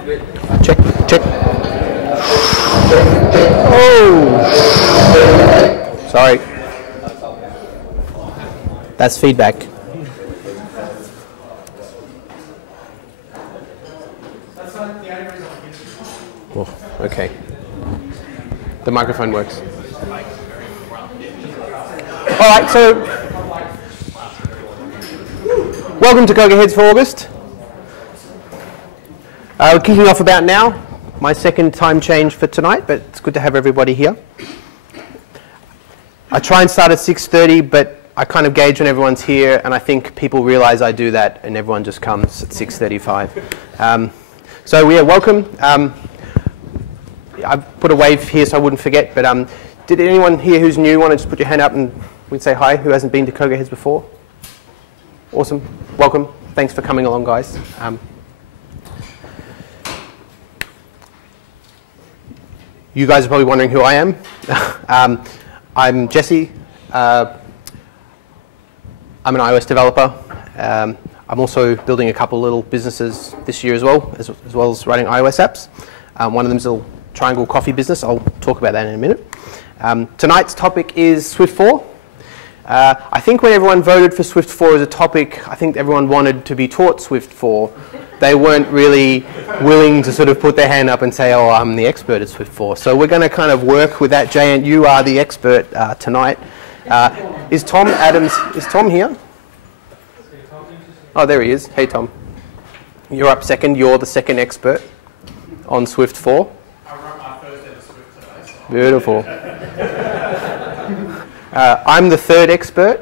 Check, check. Oh! Sorry. That's feedback. Oh, okay. The microphone works. All right, so welcome to CocoaHeads for August. We're kicking off about now. My second time change for tonight, but it's good to have everybody here. I try and start at 6:30, but I kind of gauge when everyone's here, and I think people realize I do that, and everyone just comes at 6:35. So yeah, welcome. I've put a wave here so I wouldn't forget, but did anyone here who's new want to just put your hand up and we'd say hi, who hasn't been to CocoaHeads before? Awesome. Welcome. Thanks for coming along, guys. You guys are probably wondering who I am. I'm Jesse. I'm an iOS developer. I'm also building a couple little businesses this year as well as writing iOS apps. One of them is a little Triangle coffee business. I'll talk about that in a minute. Tonight's topic is Swift 4. I think when everyone voted for Swift 4 as a topic, I think everyone wanted to be taught Swift 4. They weren't really willing to sort of put their hand up and say, oh, I'm the expert at Swift 4. So we're going to kind of work with that, Jay, and you are the expert tonight. Is Tom here? Oh, there he is. Hey, Tom. You're up second. You're the second expert on Swift 4. I wrote my first ever Swift today. So. Beautiful. I'm the third expert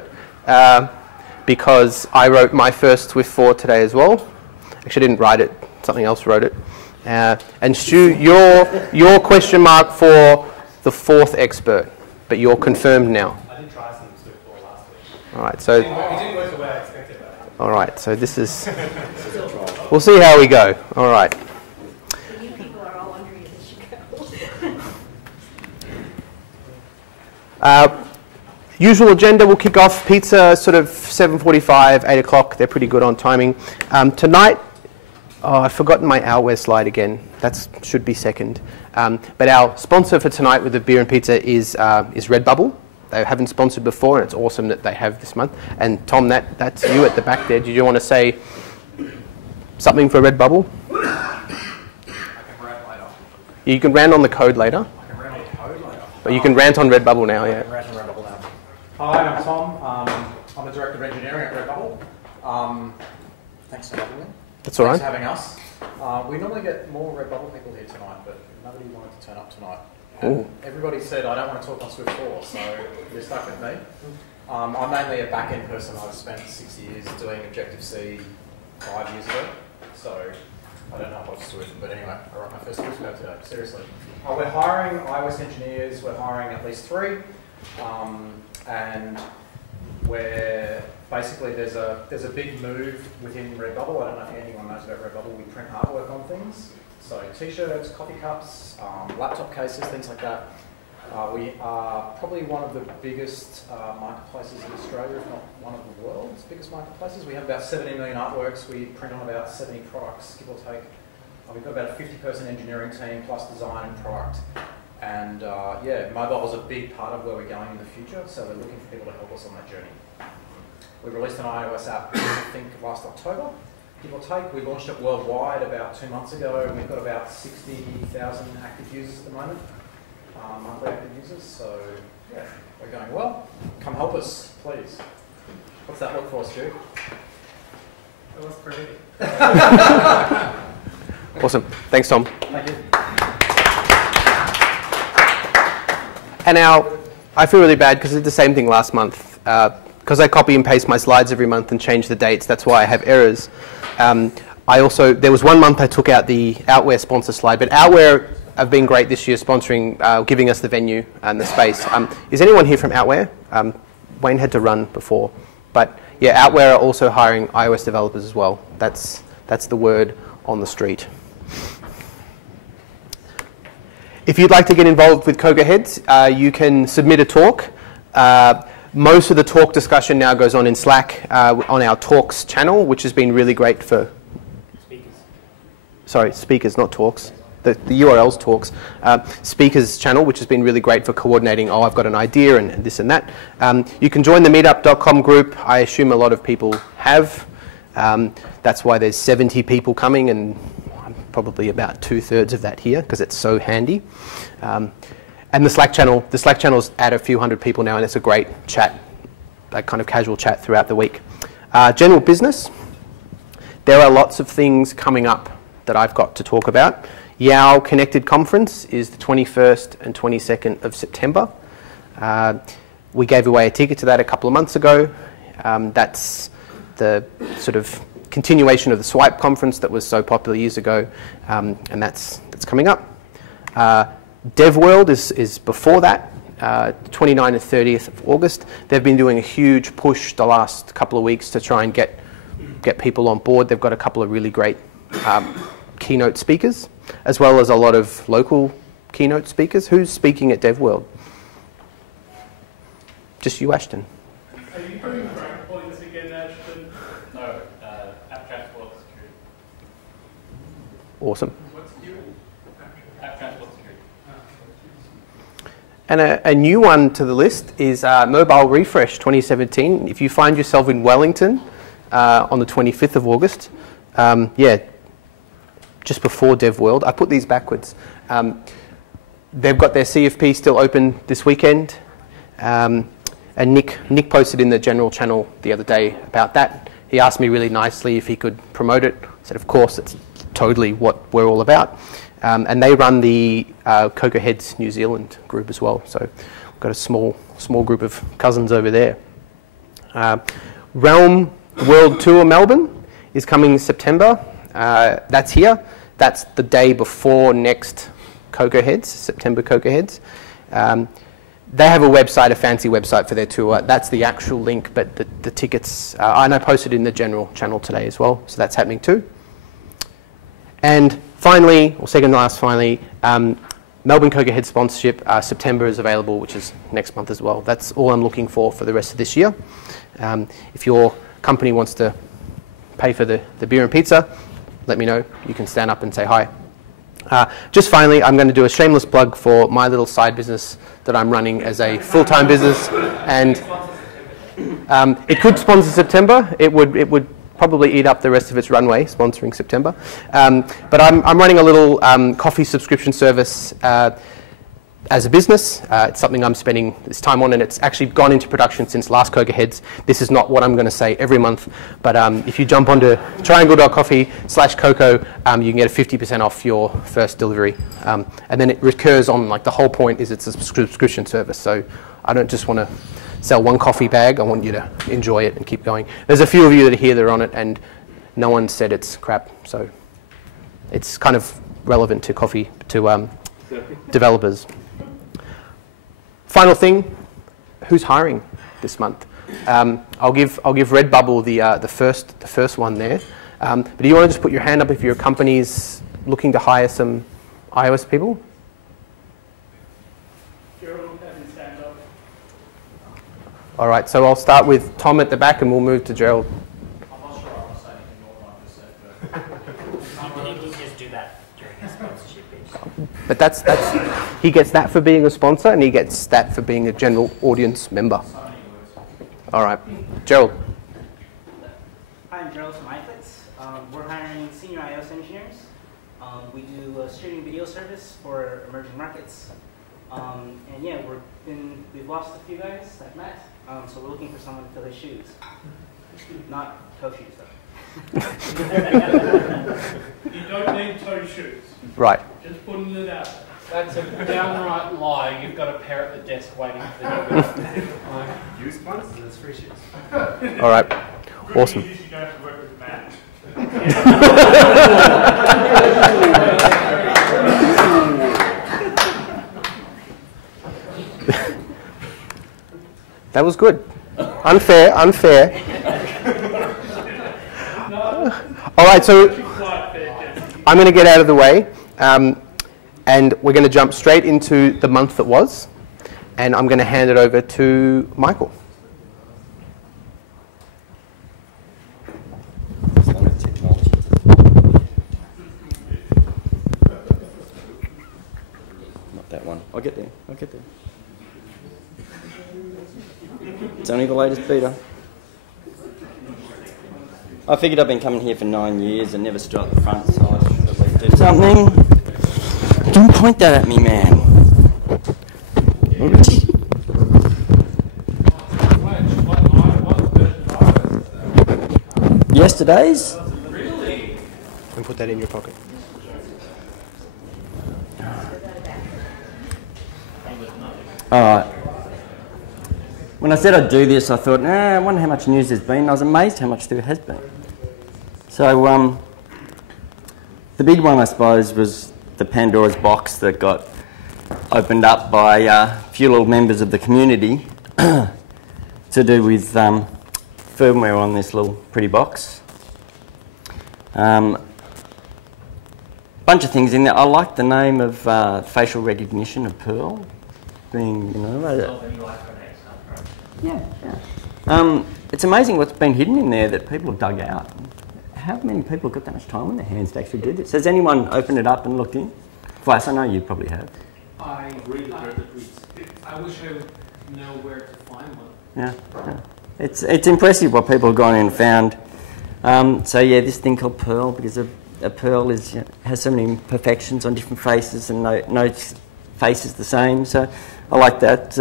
because I wrote my first Swift 4 today as well. Actually, I didn't write it. Something else wrote it. And Stu, you're question mark for the fourth expert, but you're confirmed now. I did try some Swift 4 last week. All right, so. It didn't work the way I expected. All right, so this is. We'll see how we go. All right. You people are all wondering if this should go. Usual agenda, we'll kick off pizza sort of 7:45, 8 o'clock. They're pretty good on timing. Tonight, I've forgotten my Outwear slide again. That should be second. But our sponsor for tonight with the beer and pizza is Redbubble. They haven't sponsored before, and it's awesome that they have this month. And Tom, that's you at the back there. Did you want to say something for Redbubble? I can rant later. You can rant on the code later. I can rant on the code later. But you can rant on Redbubble now, yeah. I can rant on Redbubble now. Hi, I'm Tom. I'm the Director of Engineering at Redbubble. Thanks for having me. That's all right. Thanks for having us. We normally get more Redbubble people here tonight, but nobody wanted to turn up tonight. And everybody said, I don't want to talk on Swift 4, so you're stuck with me. I'm mainly a back-end person. I've spent 6 years doing Objective-C 5 years ago, so I don't know much Swift, but anyway, I wrote my first Swift code today, seriously. We're hiring iOS engineers, we're hiring at least 3, and we're basically there's a big move within Redbubble. I don't know if anyone knows about Redbubble. We print artwork on things. So t-shirts, coffee cups, laptop cases, things like that. We are probably one of the biggest marketplaces in Australia, if not one of the world's biggest marketplaces. We have about 70 million artworks. We print on about 70 products, give or take. We've got about a 50-person engineering team, plus design and product. And yeah, mobile is a big part of where we're going in the future, so we're looking for people to help us on that journey. We released an iOS app, I think, last October. Give or take. We launched it worldwide about 2 months ago, and we've got about 60,000 active users at the moment, monthly active users. So yeah, we're going well. Come help us, please. What's that look for, Stu? It was pretty. Awesome. Thanks, Tom. Thank you. And now, I feel really bad because I did the same thing last month. Because I copy and paste my slides every month and change the dates, that's why I have errors. There was 1 month I took out the Outwear sponsor slide, but Outwear have been great this year sponsoring, giving us the venue and the space. Is anyone here from Outwear? Wayne had to run before. But yeah, Outwear are also hiring iOS developers as well. That's the word on the street. If you'd like to get involved with CocoaHeads, you can submit a talk. Most of the talk discussion now goes on in Slack on our talks channel, which has been really great for sorry, speakers, not talks. The URL's talks. Speakers channel, which has been really great for coordinating, oh, I've got an idea and this and that. You can join the meetup.com group. I assume a lot of people have. That's why there's 70 people coming, and probably about 2/3 of that here, because it's so handy. And the Slack channel's at a few hundred people now, and it's a great chat, that kind of casual chat throughout the week. General business. There are lots of things coming up that I've got to talk about. Yao Connected Conference is the 21st and 22nd of September. We gave away a ticket to that a couple of months ago. That's the sort of continuation of the Swipe conference that was so popular years ago, and that's coming up. DevWorld is before that, 29th and 30th of August. They've been doing a huge push the last couple of weeks to try and get people on board. They've got a couple of really great keynote speakers, as well as a lot of local keynote speakers. Who's speaking at DevWorld? Just you, Ashton. Are you doing rank points again, Ashton? No, app transport security. Awesome. What's new? App transport security. And a new one to the list is Mobile Refresh 2017. If you find yourself in Wellington on the 25th of August, just before DevWorld. I put these backwards. They've got their CFP still open this weekend. And Nick posted in the general channel the other day about that. He asked me really nicely if he could promote it. I said, of course, it's totally what we're all about. And they run the CocoaHeads New Zealand group as well. So we've got a small group of cousins over there. Realm World Tour Melbourne is coming in September. That's here. That's the day before next CocoaHeads, September CocoaHeads. They have a website, a fancy website for their tour. That's the actual link, but the tickets, and I posted in the general channel today as well, so that's happening too. And finally, or second to last finally, Melbourne CocoaHeads sponsorship, September is available, which is next month as well. That's all I'm looking for the rest of this year. If your company wants to pay for the beer and pizza, let me know. You can stand up and say hi. Just finally, I'm going to do a shameless plug for my little side business that I'm running as a full-time business, and it could sponsor September. It would probably eat up the rest of its runway sponsoring September. But I'm running a little coffee subscription service as a business. It's something I'm spending this time on, and it's actually gone into production since last CocoaHeads. This is not what I'm going to say every month, but if you jump onto triangle.coffee/cocoa, you can get a 50% off your first delivery. And then it recurs on, like, the whole point is it's a subscription service. So I don't just want to sell one coffee bag. I want you to enjoy it and keep going. There's a few of you that are here that are on it, and no one said it's crap. So it's kind of relevant to coffee, to developers. Final thing, who's hiring this month? I'll give Redbubble the first one there. But do you want to just put your hand up if your company's looking to hire some iOS people? Gerald hasn't stand up. All right, so I'll start with Tom at the back, and we'll move to Gerald. I'm not sure I want to say anything more than I just said, but He can just do that during his sponsorship pitch. But that's he gets that for being a sponsor, and he gets that for being a general audience member. All right, Gerald. Hi, I'm Gerald from iFlix. We're hiring senior iOS engineers. We do a streaming video service for emerging markets. And yeah, we've lost a few guys I've met, so we're looking for someone to fill his shoes. Not toe shoes, though. You don't need toe shoes. Right. Just putting it out. That's a downright lie. You've got a pair at the desk waiting for you. Use sponsors, it's free shoes. All right. Awesome. You don't have to work with Matt. That was good. Unfair. All right, so I'm going to get out of the way, and we're going to jump straight into the month that was, and I'm going to hand it over to Michael. I'll get there. I'll get there. It's only the latest beta. I figured I've been coming here for 9 years and never stood at the front, so I should at least do something. Don't point that at me, man. Yesterday's? Really? And put that in your pocket. Alright. When I said I'd do this, I thought, I wonder how much news there's been. I was amazed how much there has been. So, the big one, I suppose, was the Pandora's box that got opened up by a few little members of the community to do with firmware on this little pretty box. Bunch of things in there. I like the name of facial recognition of Pearl, being, you know, yeah. It's amazing what's been hidden in there that people have dug out. How many people have got that much time on their hands to actually do this? Has anyone opened it up and looked in? Flash, I know you probably have. I wish I would know where to find one. Yeah. It's impressive what people have gone in and found. So yeah, this thing called Pearl, because a pearl is, has so many imperfections on different faces and no face is the same. So I like that.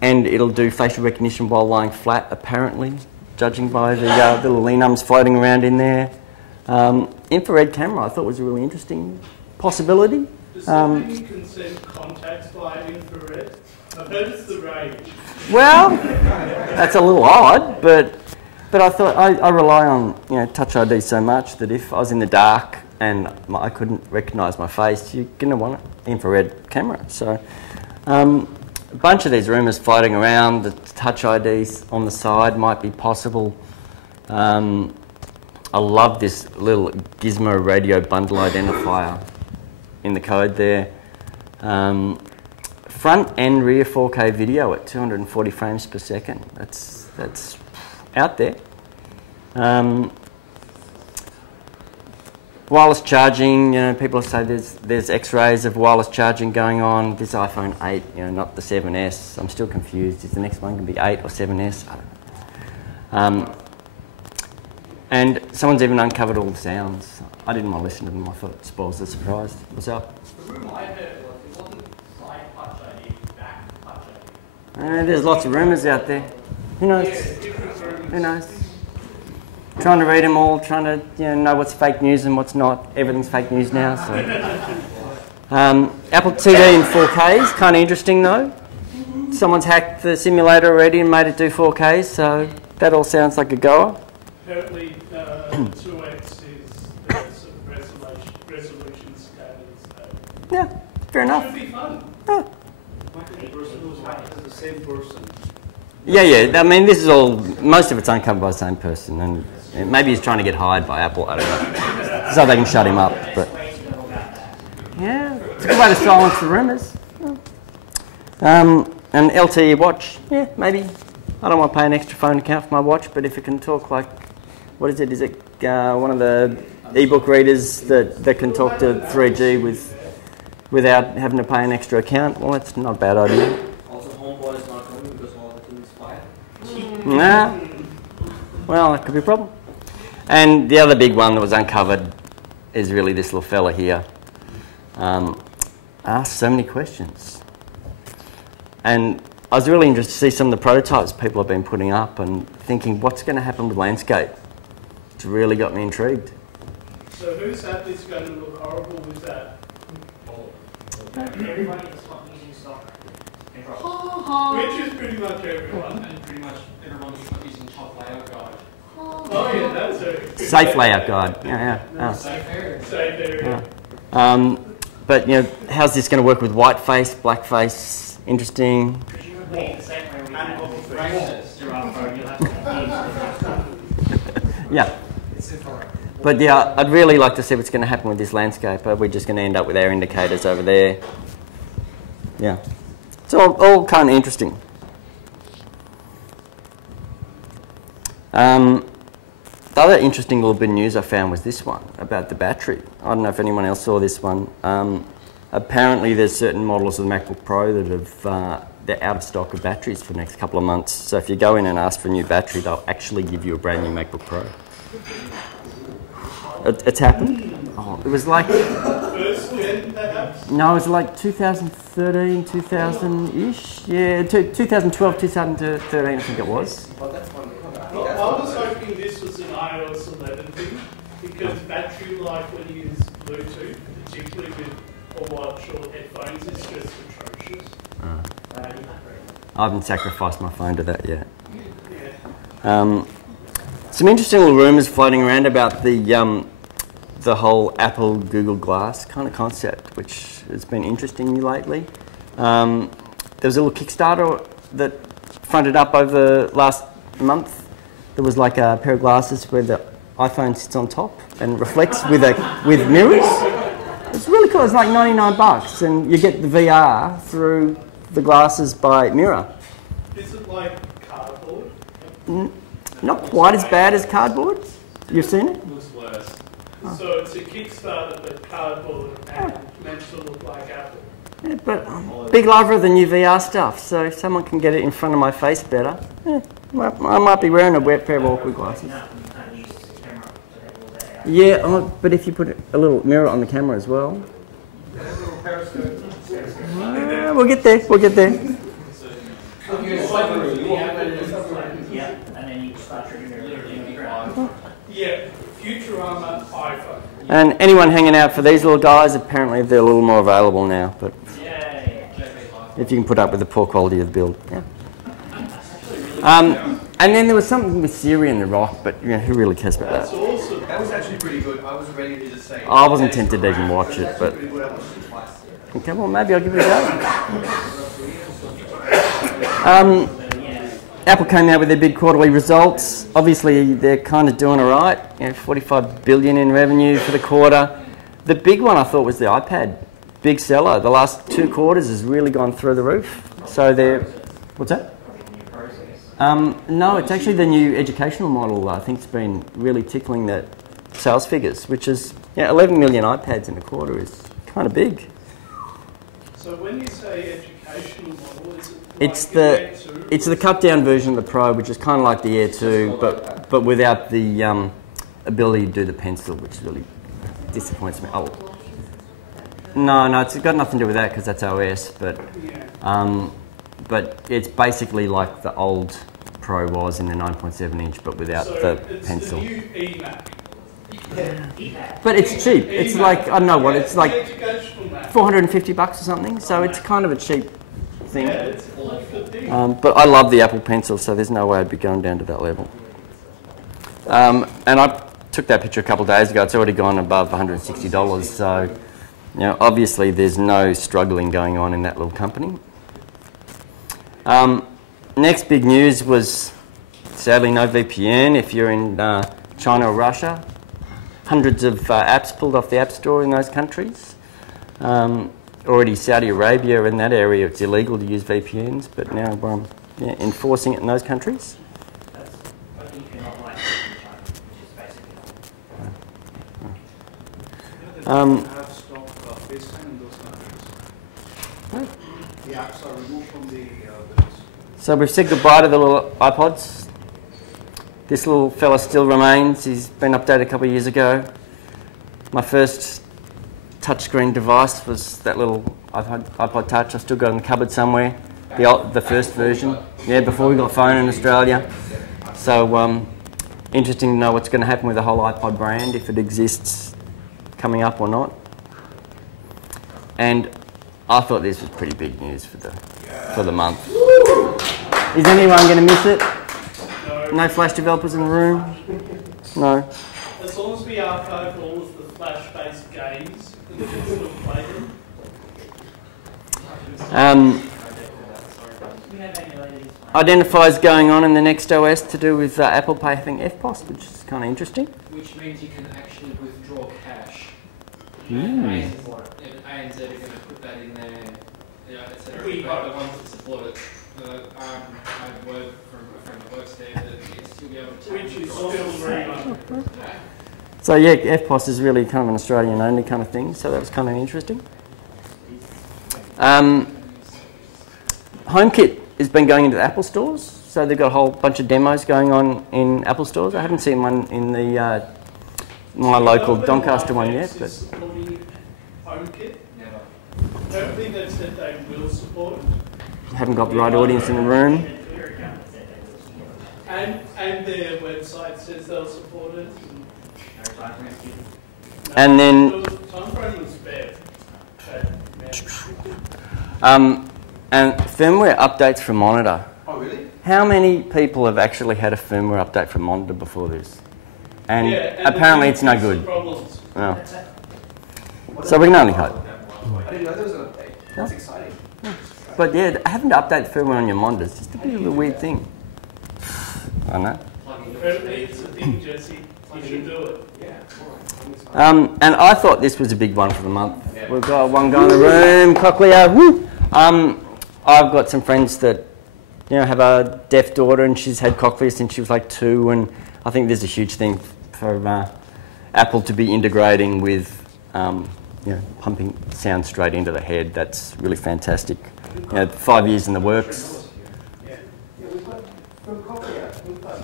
And it'll do facial recognition while lying flat, apparently, judging by the little enums floating around in there. Infrared camera I thought was a really interesting possibility. Does somebody can send contacts via infrared? I've heard it's the rage. Well, that's a little odd, but I thought I rely on Touch ID so much that if I was in the dark and I couldn't recognise my face, you're going to want an infrared camera. So a bunch of these rumours floating around that Touch IDs on the side might be possible. I love this little gizmo radio bundle identifier in the code there. Front and rear 4K video at 240 frames per second. That's out there. Wireless charging, people say there's X-rays of wireless charging going on. This iPhone 8, not the 7S. I'm still confused. Is the next one going to be 8 or 7S? I don't know. And someone's even uncovered all the sounds. I didn't want to listen to them. I thought it spoils the surprise. What's up? The rumour I heard was it wasn't side Touch ID, back Touch ID. There's lots of rumours out there. Who knows? Who knows? Trying to read them all, trying to know what's fake news and what's not. Everything's fake news now. So, Apple TV in 4K is kind of interesting though. Someone's hacked the simulator already and made it do 4K, so that all sounds like a goer. Apparently, 2x is the sort of resolution standards. Yeah, fair enough. Should be fun. Yeah. The same person. Yeah. I mean, this is all. Most of it's uncovered by the same person, and maybe he's trying to get hired by Apple. I don't know, so they can shut him up. But yeah, it's a good way to silence the rumours. An LTE watch. Yeah, maybe. I don't want to pay an extra phone account for my watch, but if it can talk like, what is it? Is it one of the ebook readers that can talk to 3G without having to pay an extra account? Well, that's not a bad idea. Also, HomePod is not coming because all the things fire. Nah. Well, that could be a problem. And the other big one that was uncovered is really this little fella here. Asked so many questions. And I was really interested to see some of the prototypes people have been putting up and thinking, what's going to happen with landscape? It's really got me intrigued. So whose app is going to look horrible with that? Everybody is using stock control. Which is pretty much everyone. And pretty much everyone's using top layout guide. Oh yeah, that's it. Safe layout guide. Yeah. Safe area. Yeah. But how's this going to work with whiteface, blackface? Interesting. Presumably the same way we had braces throughout our you'll have to Yeah. But yeah, I'd really like to see what's going to happen with this landscape. Are we just going to end up with our indicators over there? Yeah. It's all kind of interesting. The other interesting little bit of news I found was this one about the battery. I don't know if anyone else saw this one. apparently there's certain models of the MacBook Pro that have they're out of stock of batteries for the next couple of months. So if you go in and ask for a new battery, they'll actually give you a brand new MacBook Pro. It's happened. Oh, it was like First gen, perhaps? no, it was like 2013, 2000-ish. Yeah, 2012, 2013, I think it was. Well, I was hoping this was an iOS 11 thing, because battery life when you use Bluetooth, particularly with a watch or headphones, is just atrocious. I haven't sacrificed my phone to that yet. Some interesting little rumours floating around about the whole Apple Google Glass kind of concept, which has been interesting me lately. There was a little Kickstarter that fronted up over the last month. There was like a pair of glasses where the iPhone sits on top and reflects with mirrors. It's really cool. It's like $99, and you get the VR through the glasses by mirror. Is it like cardboard? Not quite as bad as cardboard. You've seen it? Looks worse. So it's a Kickstarter but cardboard and meant to look like Apple. Yeah, but I'm a big lover of the new VR stuff, so if someone can get it in front of my face better, I might be wearing a wet pair of awkward glasses. Yeah, but if you put a little mirror on the camera as well. We'll get there, we'll get there. Yeah, Futurama iPhone. And anyone hanging out for these little guys, apparently they're a little more available now, but if you can put up with the poor quality of the build. Yeah. And then there was something with Siri and the Rock, but who really cares about that? Awesome. That was actually pretty good. I was ready to just say. I wasn't tempted to even watch it, but okay, well maybe I'll give it a go. Apple came out with their big quarterly results. Obviously, they're kind of doing all right. $45 billion in revenue for the quarter. The big one I thought was the iPad, big seller. The last 2 quarters has really gone through the roof. So they're, what's that? No, it's actually the new educational model. I think it's been really tickling the sales figures, which is 11 million iPads in a quarter is kind of big. So when you say educational model, is it It's the cut down version of the Pro, which is kind of like the Air 2, but without the ability to do the pencil, which really disappoints me. Oh, no, it's got nothing to do with that because that's OS, but it's basically like the old Pro was in the 9.7 inch, but without the pencil. The new eMac. But it's cheap. It's like, I don't know what, it's like $450 or something, so it's kind of a cheap thing. But I love the Apple Pencil, so there's no way I'd be going down to that level. And I took that picture a couple of days ago. It's already gone above $160, so obviously there's no struggling going on in that little company. Next big news was, sadly, no VPN if you're in China or Russia. Hundreds of apps pulled off the App Store in those countries. Already Saudi Arabia, in that area, it's illegal to use VPNs, but now enforcing it in those countries. So we've said goodbye to the little iPods. This little fella still remains. He's been updated a couple of years ago. My first touchscreen device was that little iPod Touch. I still got it in the cupboard somewhere. The first version. Yeah, before we got a phone in Australia. So interesting to know what's going to happen with the whole iPod brand, if it exists coming up or not. And I thought this was pretty big news for the month. Is anyone going to miss it? No Flash developers in the room? No. As long as we archive all of the Flash-based games, and we can still play them. Identifies going on in the next OS to do with Apple Pay having FPOS, which is kind of interesting. Which means you can actually withdraw cash. Mm. ANZ are going to put that in there, etc. The ones that support it. I have word from a friend that works there that you'll be able to. Which is still very So yeah, FPOS is really kind of an Australian only kind of thing, so that was kind of interesting. HomeKit has been going into the Apple stores, so they've got a whole bunch of demos going on in Apple stores. I haven't seen one in the my local Doncaster one yet. But HomeKit? Never. Hopefully they've said they will support it. Haven't got the right audience in the room. And their website says they'll support it. And then Time frame was fair. and firmware updates for Monitor. Oh, really? How many people have actually had a firmware update for Monitor before this? And, and apparently it's no good. Problems. No. So we can only hope. I didn't know there was an update. That's exciting. But yeah, having to update firmware on your monitor is just a bit of a weird thing. I don't know. Apparently it's a thing, Jesse. You should do it. And I thought this was a big one for the month. Yeah. We've got one guy in the room, Cochlear. Woo! I've got some friends that have a deaf daughter, and she's had Cochlear since she was like 2, and I think there's a huge thing for Apple to be integrating with pumping sound straight into the head. That's really fantastic. 5 years in the works.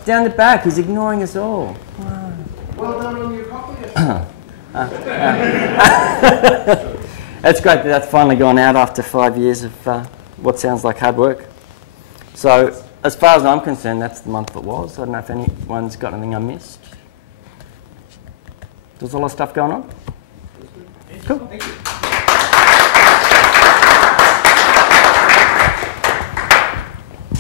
Down the back, he's ignoring us all. Wow. Well done on your Cochlear. That's great that that's finally gone out after 5 years of what sounds like hard work. So, as far as I'm concerned, that's the month that was. I don't know if anyone's got anything I missed. There's a lot of stuff going on. Cool. Thank you.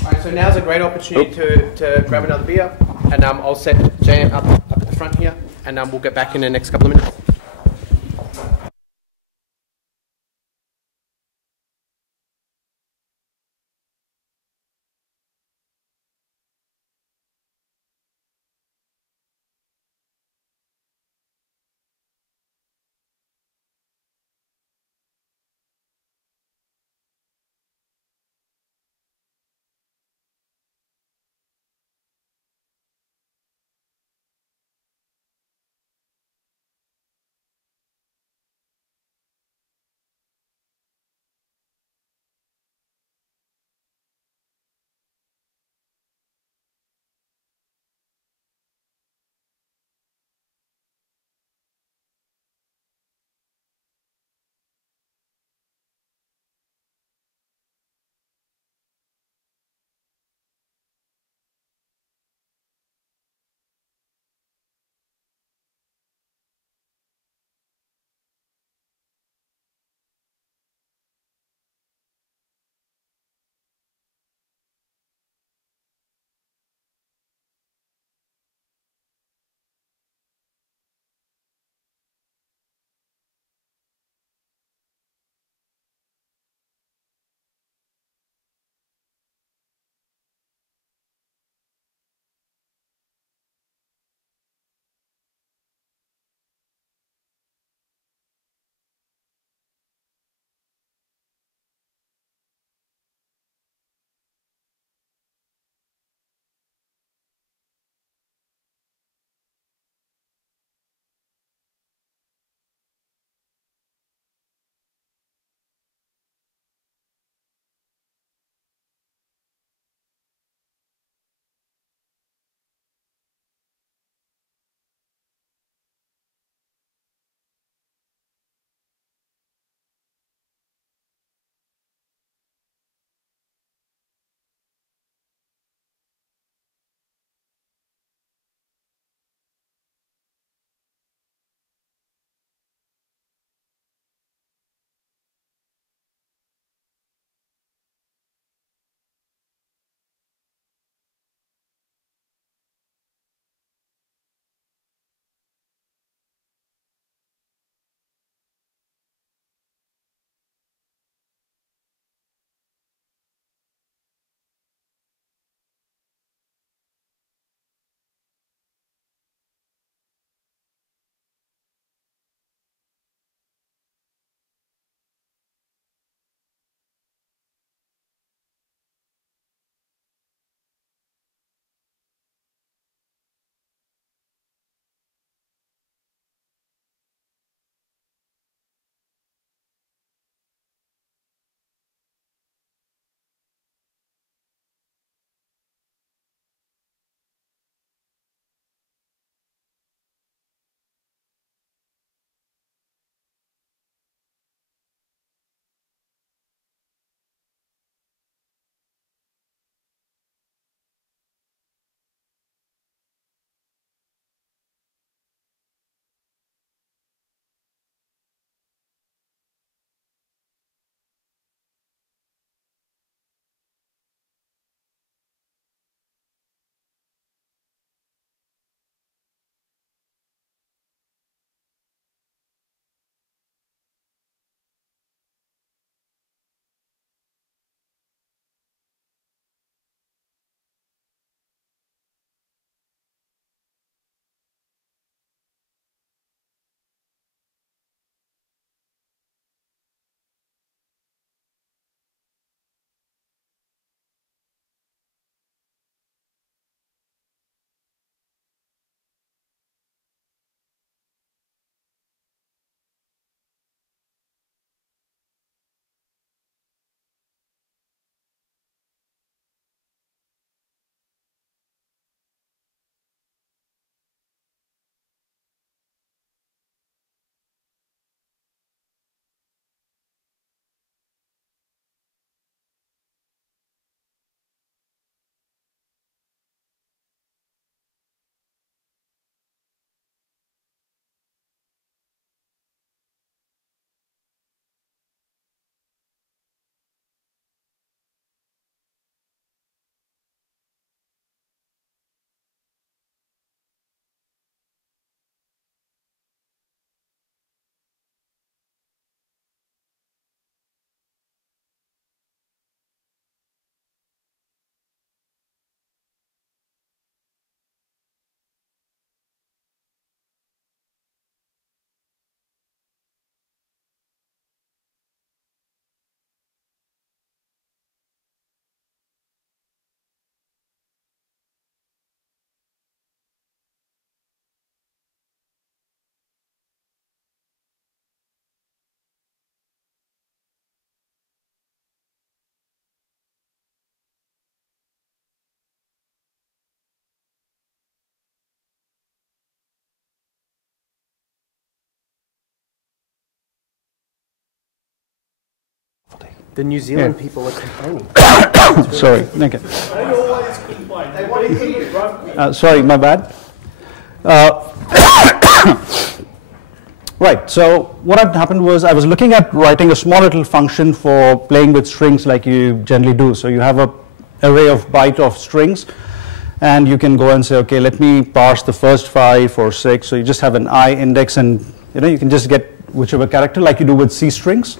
All right, so now's a great opportunity to grab another beer, and I'll set Jan up at the front here, and we'll get back in the next couple of minutes. The New Zealand people are complaining. Sorry. Okay. They always complain. They want to hear you. Sorry, my bad. Right, so what had happened was I was looking at writing a small little function for playing with strings like you generally do. So you have an array of byte of strings, and you can go and say, okay, let me parse the first 5 or 6. So you just have an I index, and you can just get whichever character like you do with C strings.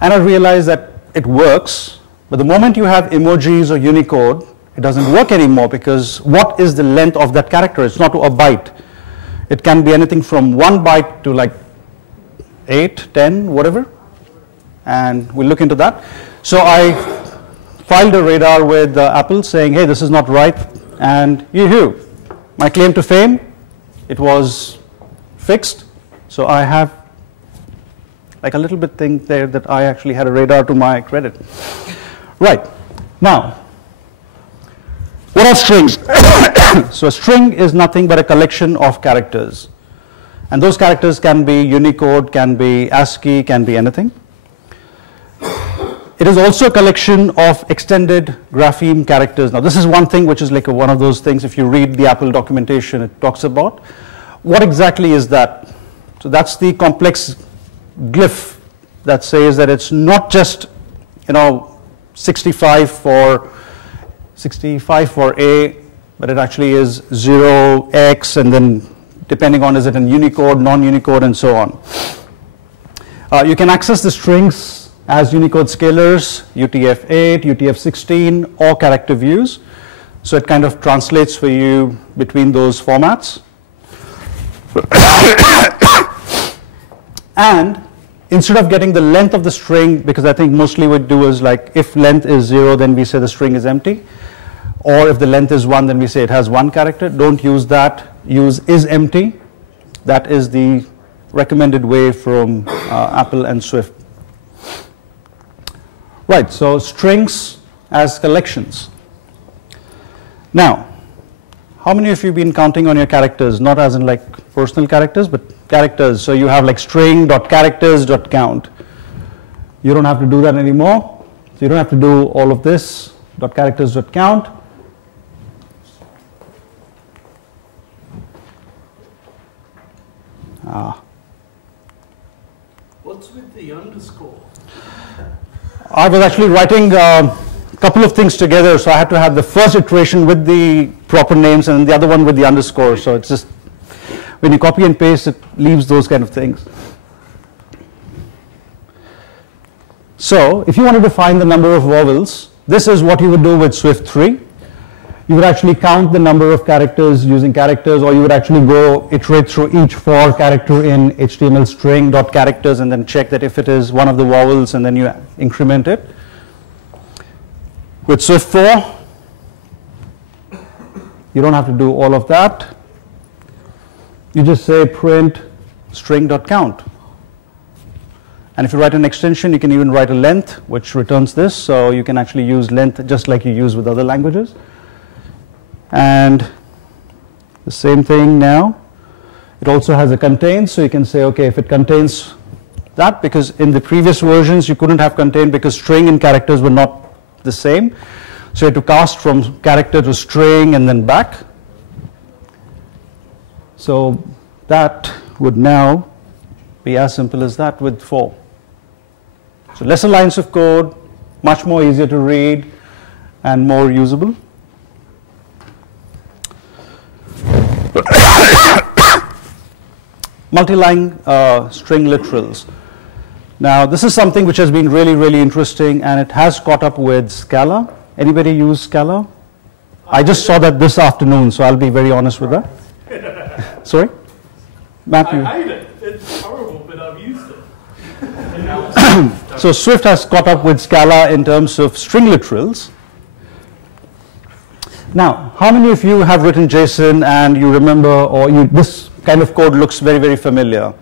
And I realized that it works, but the moment you have emojis or Unicode, it doesn't work anymore, because what is the length of that character? It's not a byte. It can be anything from 1 byte to like 8, 10, whatever. And we'll look into that. So I filed a radar with Apple saying, hey, this is not right. And yoo-hoo, my claim to fame, it was fixed. So I have like a little bit thing there that I actually had a radar to my credit. Right, now, what are strings? So a string is nothing but a collection of characters. And those characters can be Unicode, can be ASCII, can be anything. It is also a collection of extended grapheme characters. Now this is one thing which is like one of those things, if you read the Apple documentation, it talks about. What exactly is that? So that's the complex glyph that says that it's not just 65 for A, but it actually is 0x, and then depending on is it in Unicode, non-Unicode, and so on. You can access the strings as Unicode scalars, UTF-8, UTF-16, or character views. So it kind of translates for you between those formats. And instead of getting the length of the string, because I think mostly what we do is like if length is 0, then we say the string is empty. Or if the length is 1, then we say it has 1 character. Don't use that. Use is empty. That is the recommended way from Apple and Swift. Right, so strings as collections. Now, how many of you have been counting on your characters? Not as in like personal characters, but characters. So you have like string.characters.count. You don't have to do that anymore. So you don't have to do all of this, .characters.count. What's with the underscore? I was actually writing a couple of things together, so I had to have the first iteration with the proper names and the other one with the underscore. So it's just, when you copy and paste, it leaves those kind of things. So if you wanted to find the number of vowels, this is what you would do with Swift 3. You would actually count the number of characters using characters, or you would actually go iterate through each for character in HTML string.characters and then check that if it is one of the vowels, and then you increment it. With Swift 4, you don't have to do all of that. You just say print string.count. And if you write an extension, you can even write a length, which returns this. So you can actually use length just like you use with other languages. And the same thing now. It also has a contain, so you can say, okay, if it contains that, because in the previous versions you couldn't have contain because string and characters were not the same. So you had to cast from character to string and then back. So that would now be as simple as that with 4. So lesser lines of code, much more easier to read and more usable. Multi-line string literals. Now this is something which has been really, really interesting, and it has caught up with Scala. Anybody use Scala? I just saw that this afternoon, so I'll be very honest with that. Sorry? Matthew. I hate it. It's horrible, but I've used it. So Swift has caught up with Scala in terms of string literals. Now, how many of you have written JSON and you remember, or this kind of code looks very, very familiar?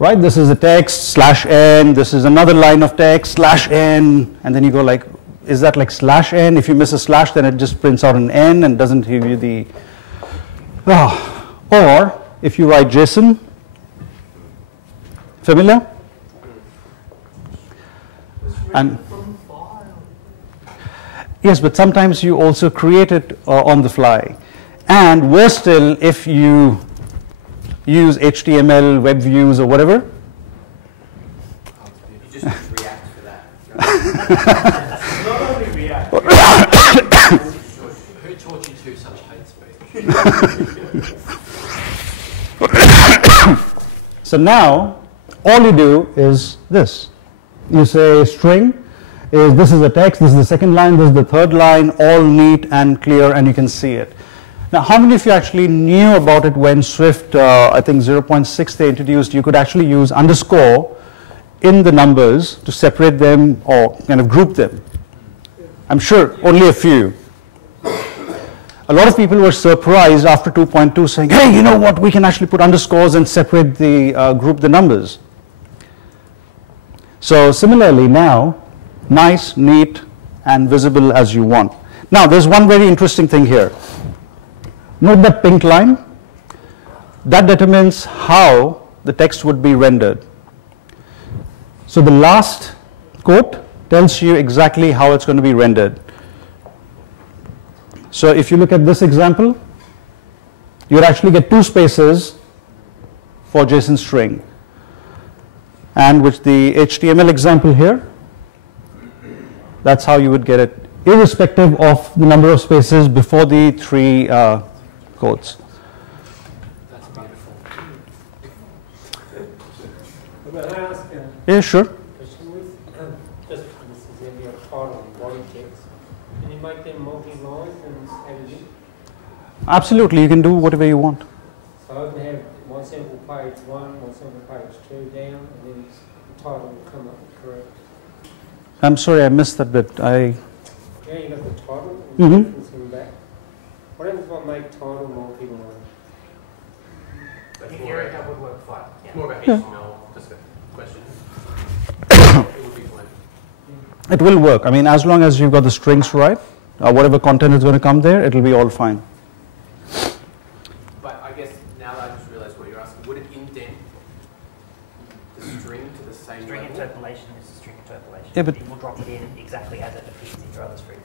Right, this is the text, /n, this is another line of text, /n, and then you go like, is that like /n? If you miss a slash, then it just prints out an n and doesn't give you the, Or, if you write JSON, familiar? And yes, but sometimes you also create it on the fly. And worse still, if you use HTML, web views, or whatever. You just use React for that. Not only React. Who taught you to such hate speech? So now, all you do is this. You say string, this is the text, this is the second line, this is the third line, all neat and clear, and you can see it. Now, how many of you actually knew about it when Swift, I think 0.6 they introduced, you could actually use underscore in the numbers to separate them or kind of group them? I'm sure only a few. A lot of people were surprised after 2.2 saying, hey, you know what, we can actually put underscores and separate the, group the numbers. So similarly now, nice, neat, and visible as you want. Now, there's one very interesting thing here. Note that pink line. That determines how the text would be rendered. So the last quote tells you exactly how it's going to be rendered. So if you look at this example, you would actually get 2 spaces for JSON string. And with the HTML example here, that's how you would get it, irrespective of the number of spaces before the 3 quotes. That's beautiful. Can I ask Yeah, sure. question with just this is in your title and body text? Can you make them multi-lines and add it in? Absolutely, you can do whatever you want. So I can have one sample page 1, one sample page 2 down, and then the title will come up correct. I'm sorry, I missed that bit. Yeah, you got the title and the reference in the back. What happens if I make title multi-line? In theory, that would work fine. More of a Yeah. HTML just a question. It would be fine. It will work. I mean, as long as you've got the strings right, whatever content is going to come there, it'll be all fine. But I guess now that I just realised what you're asking, would it indent the string to the same String level? interpolation is a string interpolation. Yeah, but you will drop it in exactly as it appears in your other string.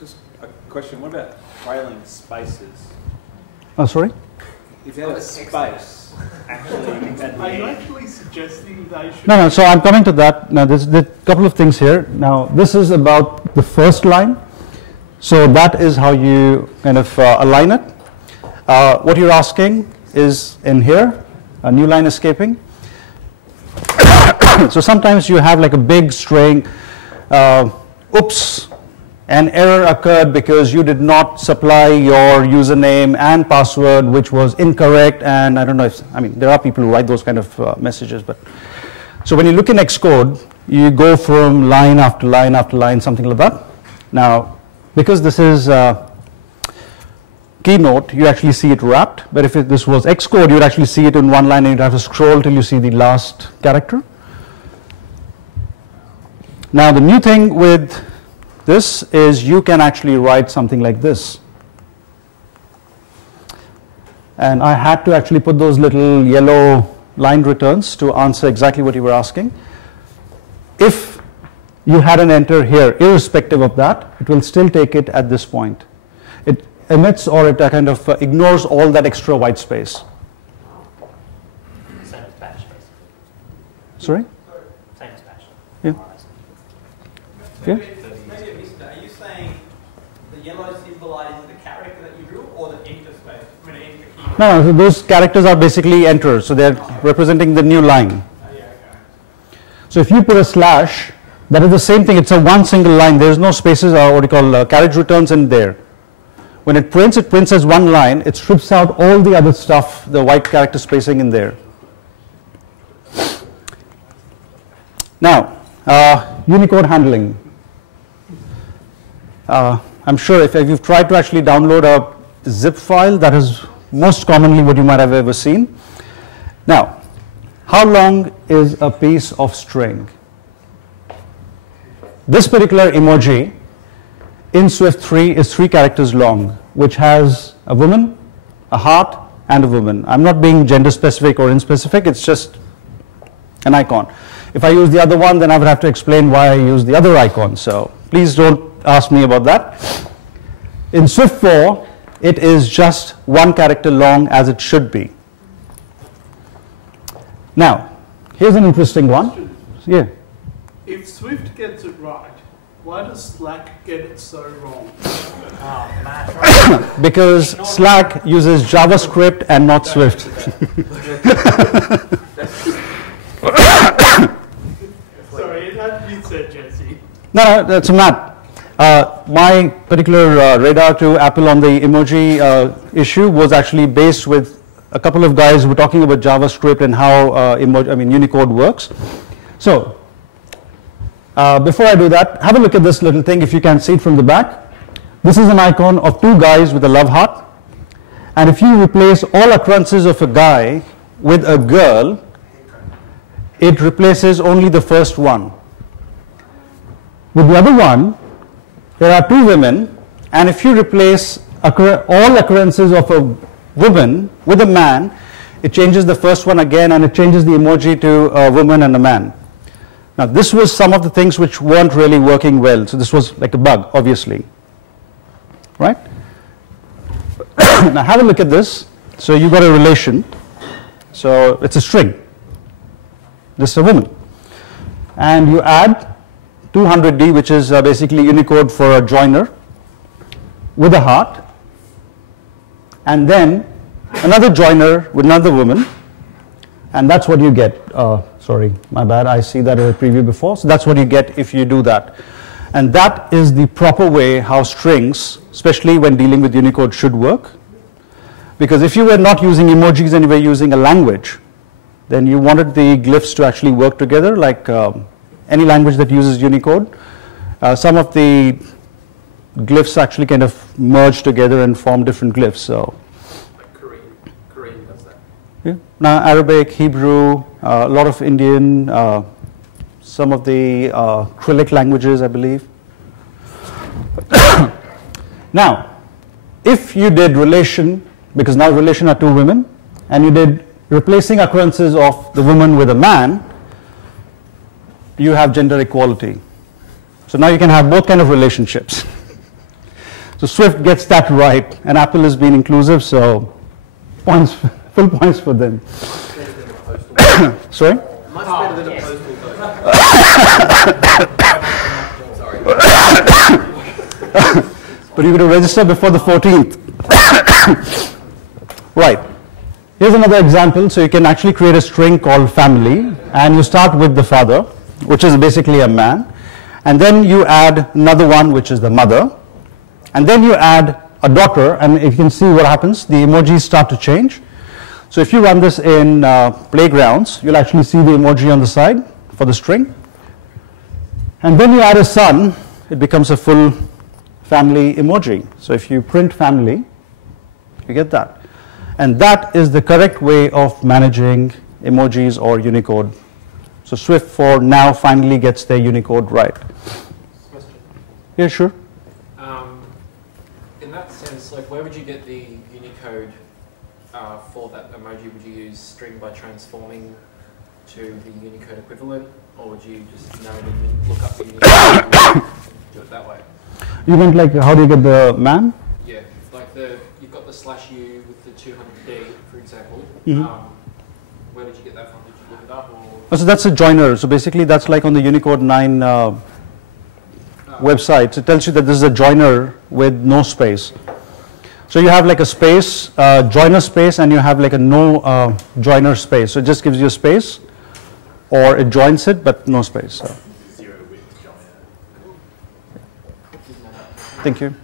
Just a question, what about trailing spaces? Oh, sorry? If you have a space, actually, at the Are you end, actually suggesting they should? No, so I'm coming to that. Now, there's a couple of things here. Now, this is about the first line. So that is how you kind of align it. What you're asking is in here, a new line escaping. So sometimes you have like a big string, oops, an error occurred because you did not supply your username and password, which was incorrect, and I don't know if, I mean, there are people who write those kind of messages, but. So when you look in Xcode, you go from line after line after line, something like that. Now, because this is Keynote, you actually see it wrapped, but if this was Xcode, you'd actually see it in one line and you'd have to scroll till you see the last character. Now, the new thing with this is you can actually write something like this. And I had to actually put those little yellow line returns to answer exactly what you were asking. If you had an enter here, irrespective of that, it will still take it at this point. It omits or it kind of ignores all that extra white space. Same as bash, basically. Sorry? Same as bash. Yeah. Yeah. Maybe I missed it. Are you saying the yellow symbolizes the character that you drew or the enter space? I mean, enter key? No, so those characters are basically enters, so they're representing the new line. So if you put a slash, that is the same thing. It's a one single line. There's no spaces or what you call carriage returns in there. When it prints as one line. It strips out all the other stuff, the white character spacing in there. Now, Unicode handling. I'm sure if you've tried to actually download a zip file, that is most commonly what you might have ever seen. Now, how long is a piece of string? This particular emoji in Swift 3 is 3 characters long, which has a woman, a heart, and a woman. I'm not being gender specific or inspecific, it's just an icon. If I use the other one, then I would have to explain why I use the other icon. So please don't ask me about that. In Swift 4, it is just one character long, as it should be. Now, here's an interesting one. Yeah. If Swift gets it right, why does Slack get it so wrong? Because Slack uses JavaScript and not Swift. Sorry, it had to be said, Jesse. No, that's Matt. My particular radar to Apple on the emoji issue was actually based with a couple of guys who were talking about JavaScript and how Unicode works. So, before I do that, have a look at this little thing if you can see it from the back. This is an icon of two guys with a love heart. And if you replace all occurrences of a guy with a girl, it replaces only the first one. With the other one, there are two women, and if you replace all occurrences of a woman with a man, it changes the first one again, and it changes the emoji to a woman and a man. Now, this was some of the things which weren't really working well, so this was like a bug, obviously. Right? Now, have a look at this. So you've got a relation. So it's a string. This is a woman. And you add 200D, which is basically Unicode for a joiner, with a heart, and then another joiner with another woman, and that's what you get. Sorry, my bad, I see that in a preview before. So that's what you get if you do that. And that is the proper way how strings, especially when dealing with Unicode, should work. Because if you were not using emojis and you were using a language, then you wanted the glyphs to actually work together, like any language that uses Unicode. Some of the glyphs actually kind of merge together and form different glyphs. So, like Korean does that. Yeah. Now Arabic, Hebrew, a lot of Indian, some of the Cyrillic languages, I believe. Now, if you did relation, because now relation are two women, and you did replacing occurrences of the woman with a man, you have gender equality. So now you can have both kind of relationships. So Swift gets that right, and Apple has been inclusive, so points, full points for them. Sorry? Much better than a postal vote. Sorry. But you're going to register before the 14th. Right. Here's another example. So you can actually create a string called family, and you start with the father, which is basically a man, and then you add another one, which is the mother, and then you add a daughter, and you can see what happens. The emojis start to change. So if you run this in Playgrounds, you'll actually see the emoji on the side for the string. And then you add a son, it becomes a full family emoji. So if you print family, you get that. And that is the correct way of managing emojis or Unicode. So Swift 4 now finally gets their Unicode right. Question. Yeah, sure. In that sense, like, where would you get the Unicode for that emoji? Would you use string by transforming to the Unicode equivalent, or would you just know and look up the Unicode and do it that way? You meant like how do you get the man? Yeah, like you've got the /u with the 200D, for example. Mm-hmm. Where did you get that from? Did you look it up, or? Oh, so that's a joiner. So basically that's like on the Unicode 9 website. So it tells you that this is a joiner with no space. So you have like a space, joiner space, and you have like a no joiner space. So it just gives you a space, or it joins it, but no space. So. Thank you.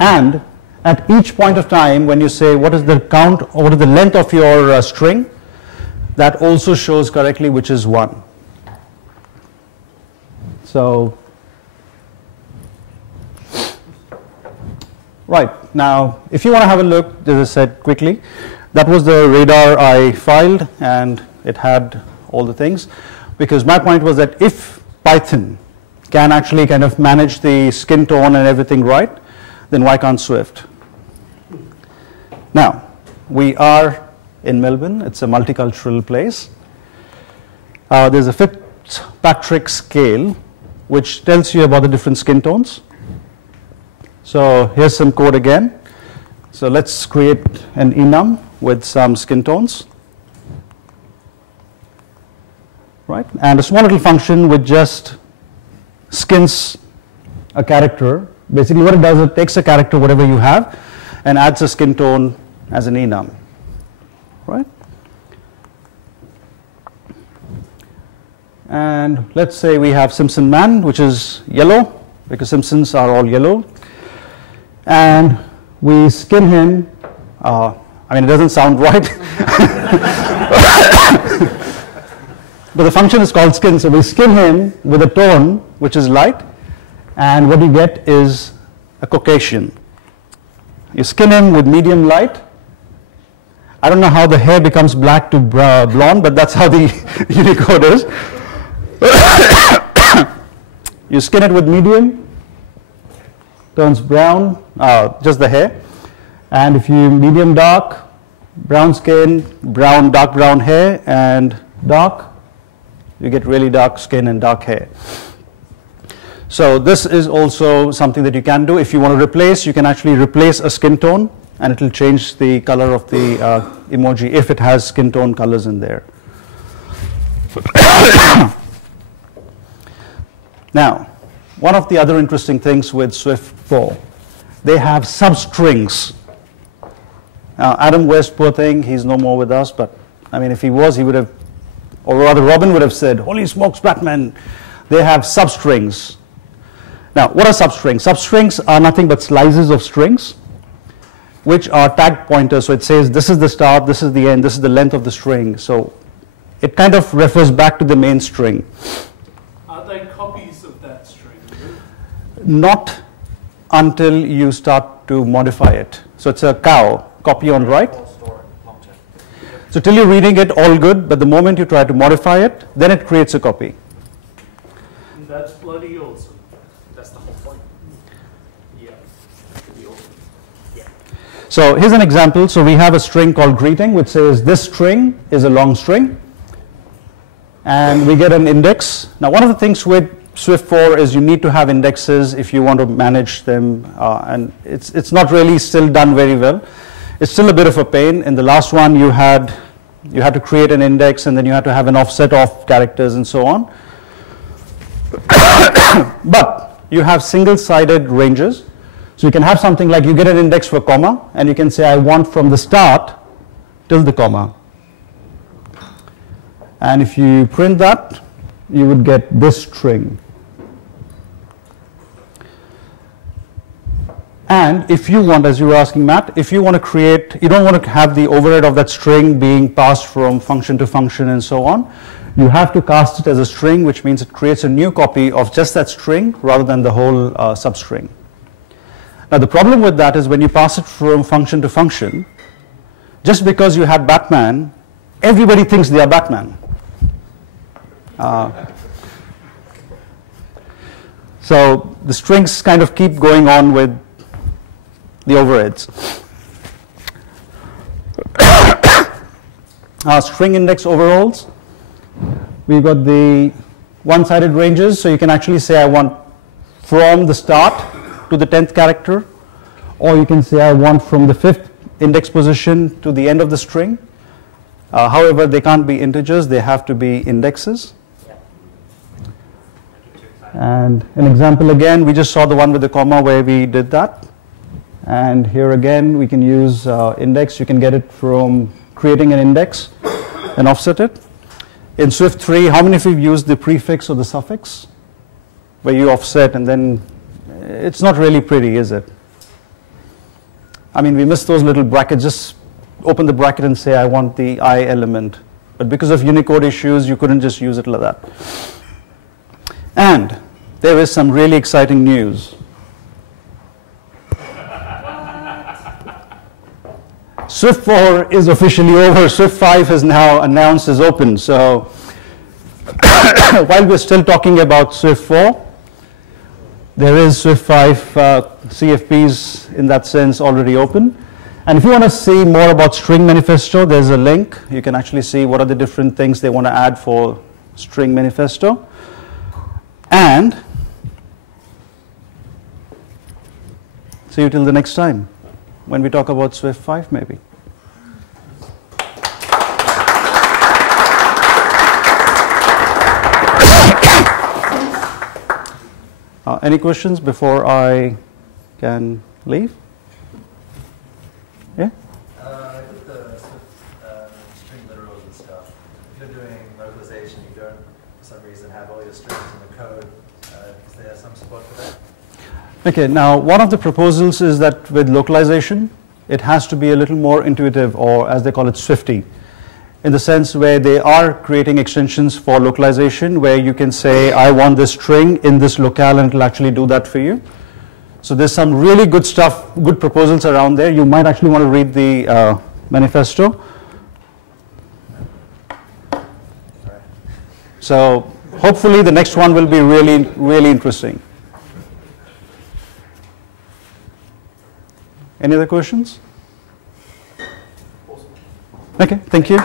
And at each point of time, when you say what is the count or what is the length of your string, that also shows correctly which is 1. So, right, now if you want to have a look, as I said quickly, that was the radar I filed, and it had all the things, because my point was that if Python can actually kind of manage the skin tone and everything right, then why can't Swift? Now, we are in Melbourne. It's a multicultural place. There's a Fitzpatrick scale, which tells you about the different skin tones. So here's some code again. So let's create an enum with some skin tones. Right? And a small little function which just skins a character. Basically what it does, it takes a character, whatever you have, and adds a skin tone as an enum. Right? And let's say we have Simpson Man, which is yellow, because Simpsons are all yellow. And we skin him. I mean, it doesn't sound right. But the function is called skin, so we skin him with a tone which is light, and what you get is a Caucasian. You skin him with medium light. I don't know how the hair becomes black to blonde, but that's how the Unicode is. You skin it with medium, turns brown, just the hair. And if you medium dark, brown skin, brown, dark brown hair, and dark, you get really dark skin and dark hair. So this is also something that you can do. If you want to replace, you can actually replace a skin tone, and it will change the color of the emoji if it has skin tone colors in there. Now, one of the other interesting things with Swift 4, they have substrings. Now, Adam West, poor thing, he's no more with us, but I mean, if he was, he would have, or rather Robin would have said, holy smokes, Batman, they have substrings. Now, what are substrings? Substrings are nothing but slices of strings, which are tag pointers. So it says, this is the start, this is the end, this is the length of the string. So it kind of refers back to the main string. Are they copies of that string? Not until you start to modify it. So it's a cow, copy on write. So till you're reading it, all good, but the moment you try to modify it, then it creates a copy. And that's bloody awesome. That's the whole point. Yeah. So here's an example. So we have a string called greeting, which says this string is a long string. And we get an index. Now, one of the things with Swift 4 is you need to have indexes if you want to manage them. And it's not really still done very well. It's still a bit of a pain. In the last one, you had to create an index, and then you had to have an offset of characters and so on. But you have single-sided ranges. So you can have something like you get an index for comma, and you can say I want from the start till the comma. And if you print that, you would get this string. And if you want, as you were asking Matt, if you want to create, you don't want to have the overhead of that string being passed from function to function and so on. You have to cast it as a string, which means it creates a new copy of just that string rather than the whole substring. Now the problem with that is when you pass it from function to function, just because you had Batman, everybody thinks they are Batman. So the strings kind of keep going on with the overheads. String index overalls. We've got the one-sided ranges, so you can actually say I want from the start to the 10th character, or you can say I want from the 5th index position to the end of the string. However, they can't be integers, they have to be indexes. And an example again, we just saw the one with the comma where we did that. And here again, we can use index. You can get it from creating an index and offset it. In Swift 3, how many of you have used the prefix or the suffix? Where you offset and then, it's not really pretty, is it? I mean, we miss those little brackets. Just open the bracket and say, I want the I element. But because of Unicode issues, you couldn't just use it like that. And there is some really exciting news. Swift 4 is officially over. Swift 5 is now announced as open. So while we're still talking about Swift 4, there is Swift 5 CFPs in that sense already open. And if you want to see more about String Manifesto, there's a link. You can actually see what are the different things they want to add for String Manifesto. And see you till the next time when we talk about Swift 5 maybe. Any questions before I can leave? Yeah? With the string literals and stuff, if you're doing localization, you don't, for some reason, have all your strings in the code. Is there some support for that? Okay, now one of the proposals is that with localization, it has to be a little more intuitive, or as they call it, Swifty, in the sense where they are creating extensions for localization where you can say, I want this string in this locale, and it will actually do that for you. So there's some really good stuff, good proposals around there. You might actually want to read the manifesto. So hopefully the next one will be really, really interesting. Any other questions? Okay, thank you.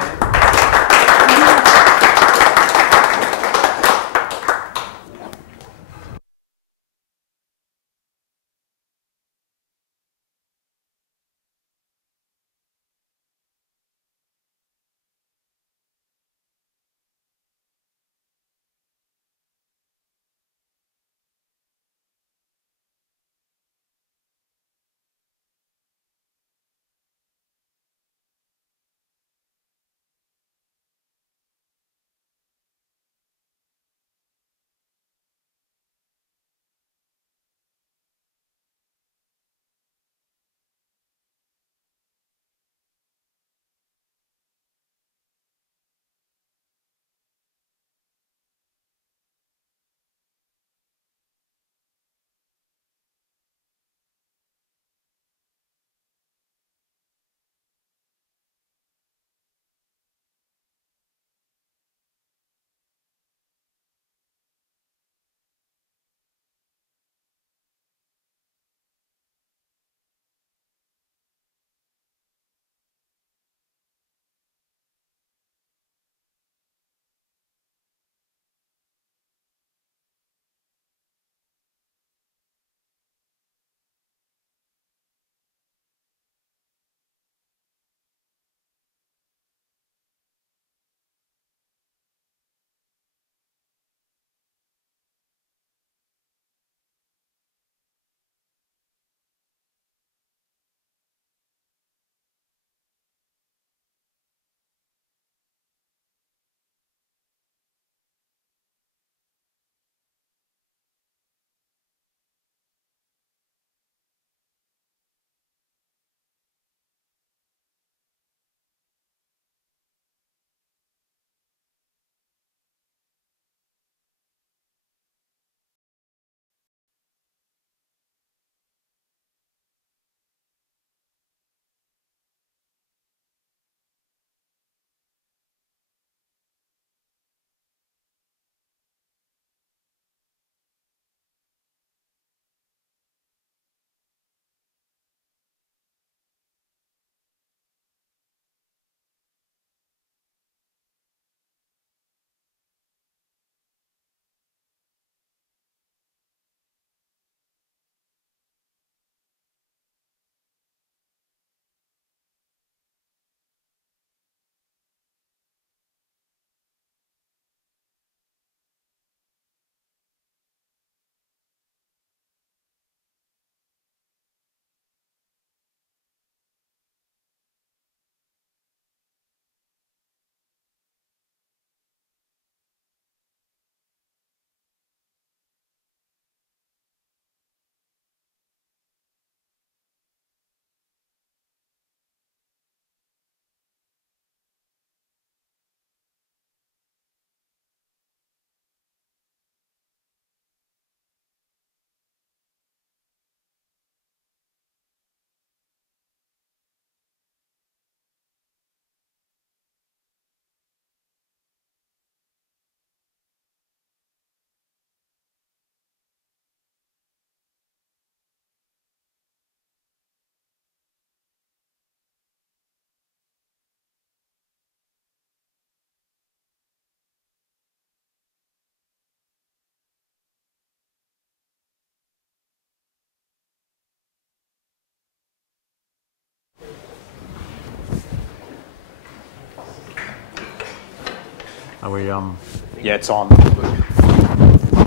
Are we, yeah, it's on.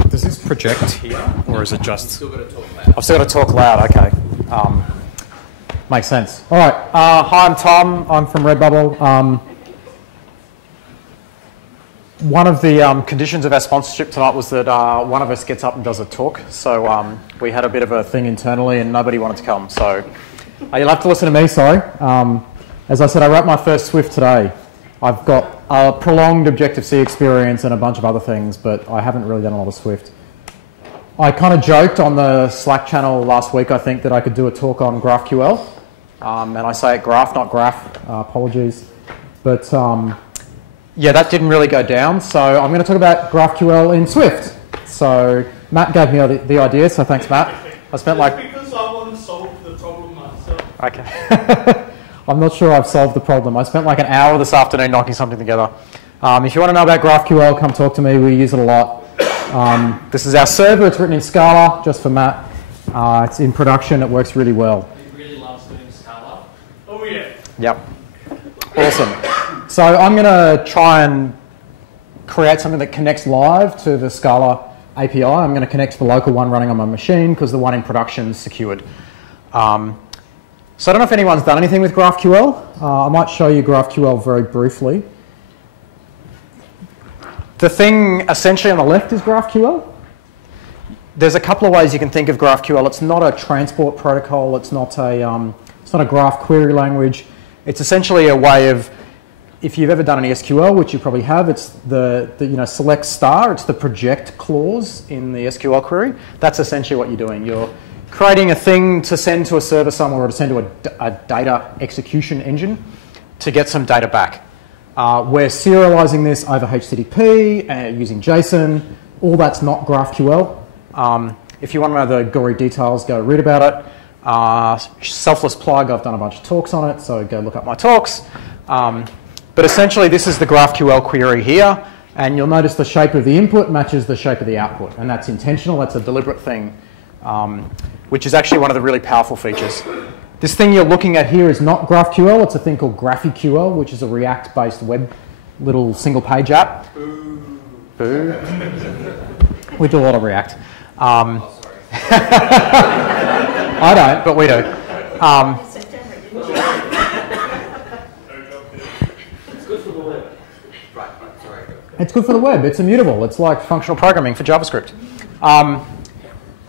Does this project here, or is it just? I've still got to talk loud, okay. Makes sense. All right, hi, I'm Tom. I'm from Redbubble. One of the conditions of our sponsorship tonight was that one of us gets up and does a talk. So we had a bit of a thing internally and nobody wanted to come. So you'll have to listen to me, sorry. As I said, I wrote my first Swift today. I've got a prolonged Objective-C experience and a bunch of other things, but I haven't really done a lot of Swift. I kind of joked on the Slack channel last week, I think, that I could do a talk on GraphQL. And I say it graph, not graph. Apologies. But yeah, that didn't really go down. So I'm going to talk about GraphQL in Swift. So Matt gave me the idea, so thanks, Matt. I spent like... Because I want to solve the problem myself. Okay. I'm not sure I've solved the problem. I spent like an hour this afternoon knocking something together. If you want to know about GraphQL, come talk to me. We use it a lot. This is our server. It's written in Scala, just for Matt. It's in production. It works really well. He really loves doing Scala. Oh, yeah. Yep. Awesome. So I'm going to try and create something that connects live to the Scala API. I'm going to connect to the local one running on my machine because the one in production is secured. So I don't know if anyone's done anything with GraphQL. I might show you GraphQL very briefly. The thing essentially on the left is GraphQL. There's a couple of ways you can think of GraphQL. It's not a transport protocol. It's not a graph query language. It's essentially a way of, if you've ever done any SQL, which you probably have, it's the select star. It's the project clause in the SQL query. That's essentially what you're doing. You're creating a thing to send to a server somewhere or to send to a data execution engine to get some data back. We're serializing this over HTTP, using JSON. All that's not GraphQL. If you want to know the gory details, go read about it. Selfless plug, I've done a bunch of talks on it, so go look up my talks. But essentially, this is the GraphQL query here, and you'll notice the shape of the input matches the shape of the output, and that's intentional. That's a deliberate thing, which is actually one of the really powerful features. This thing you're looking at here is not GraphQL. It's a thing called GraphyQL, which is a React-based web little single-page app. Boo. Boo. We do a lot of React. I don't, but we do. It's good for the web. It's good for the web. It's immutable. It's like functional programming for JavaScript.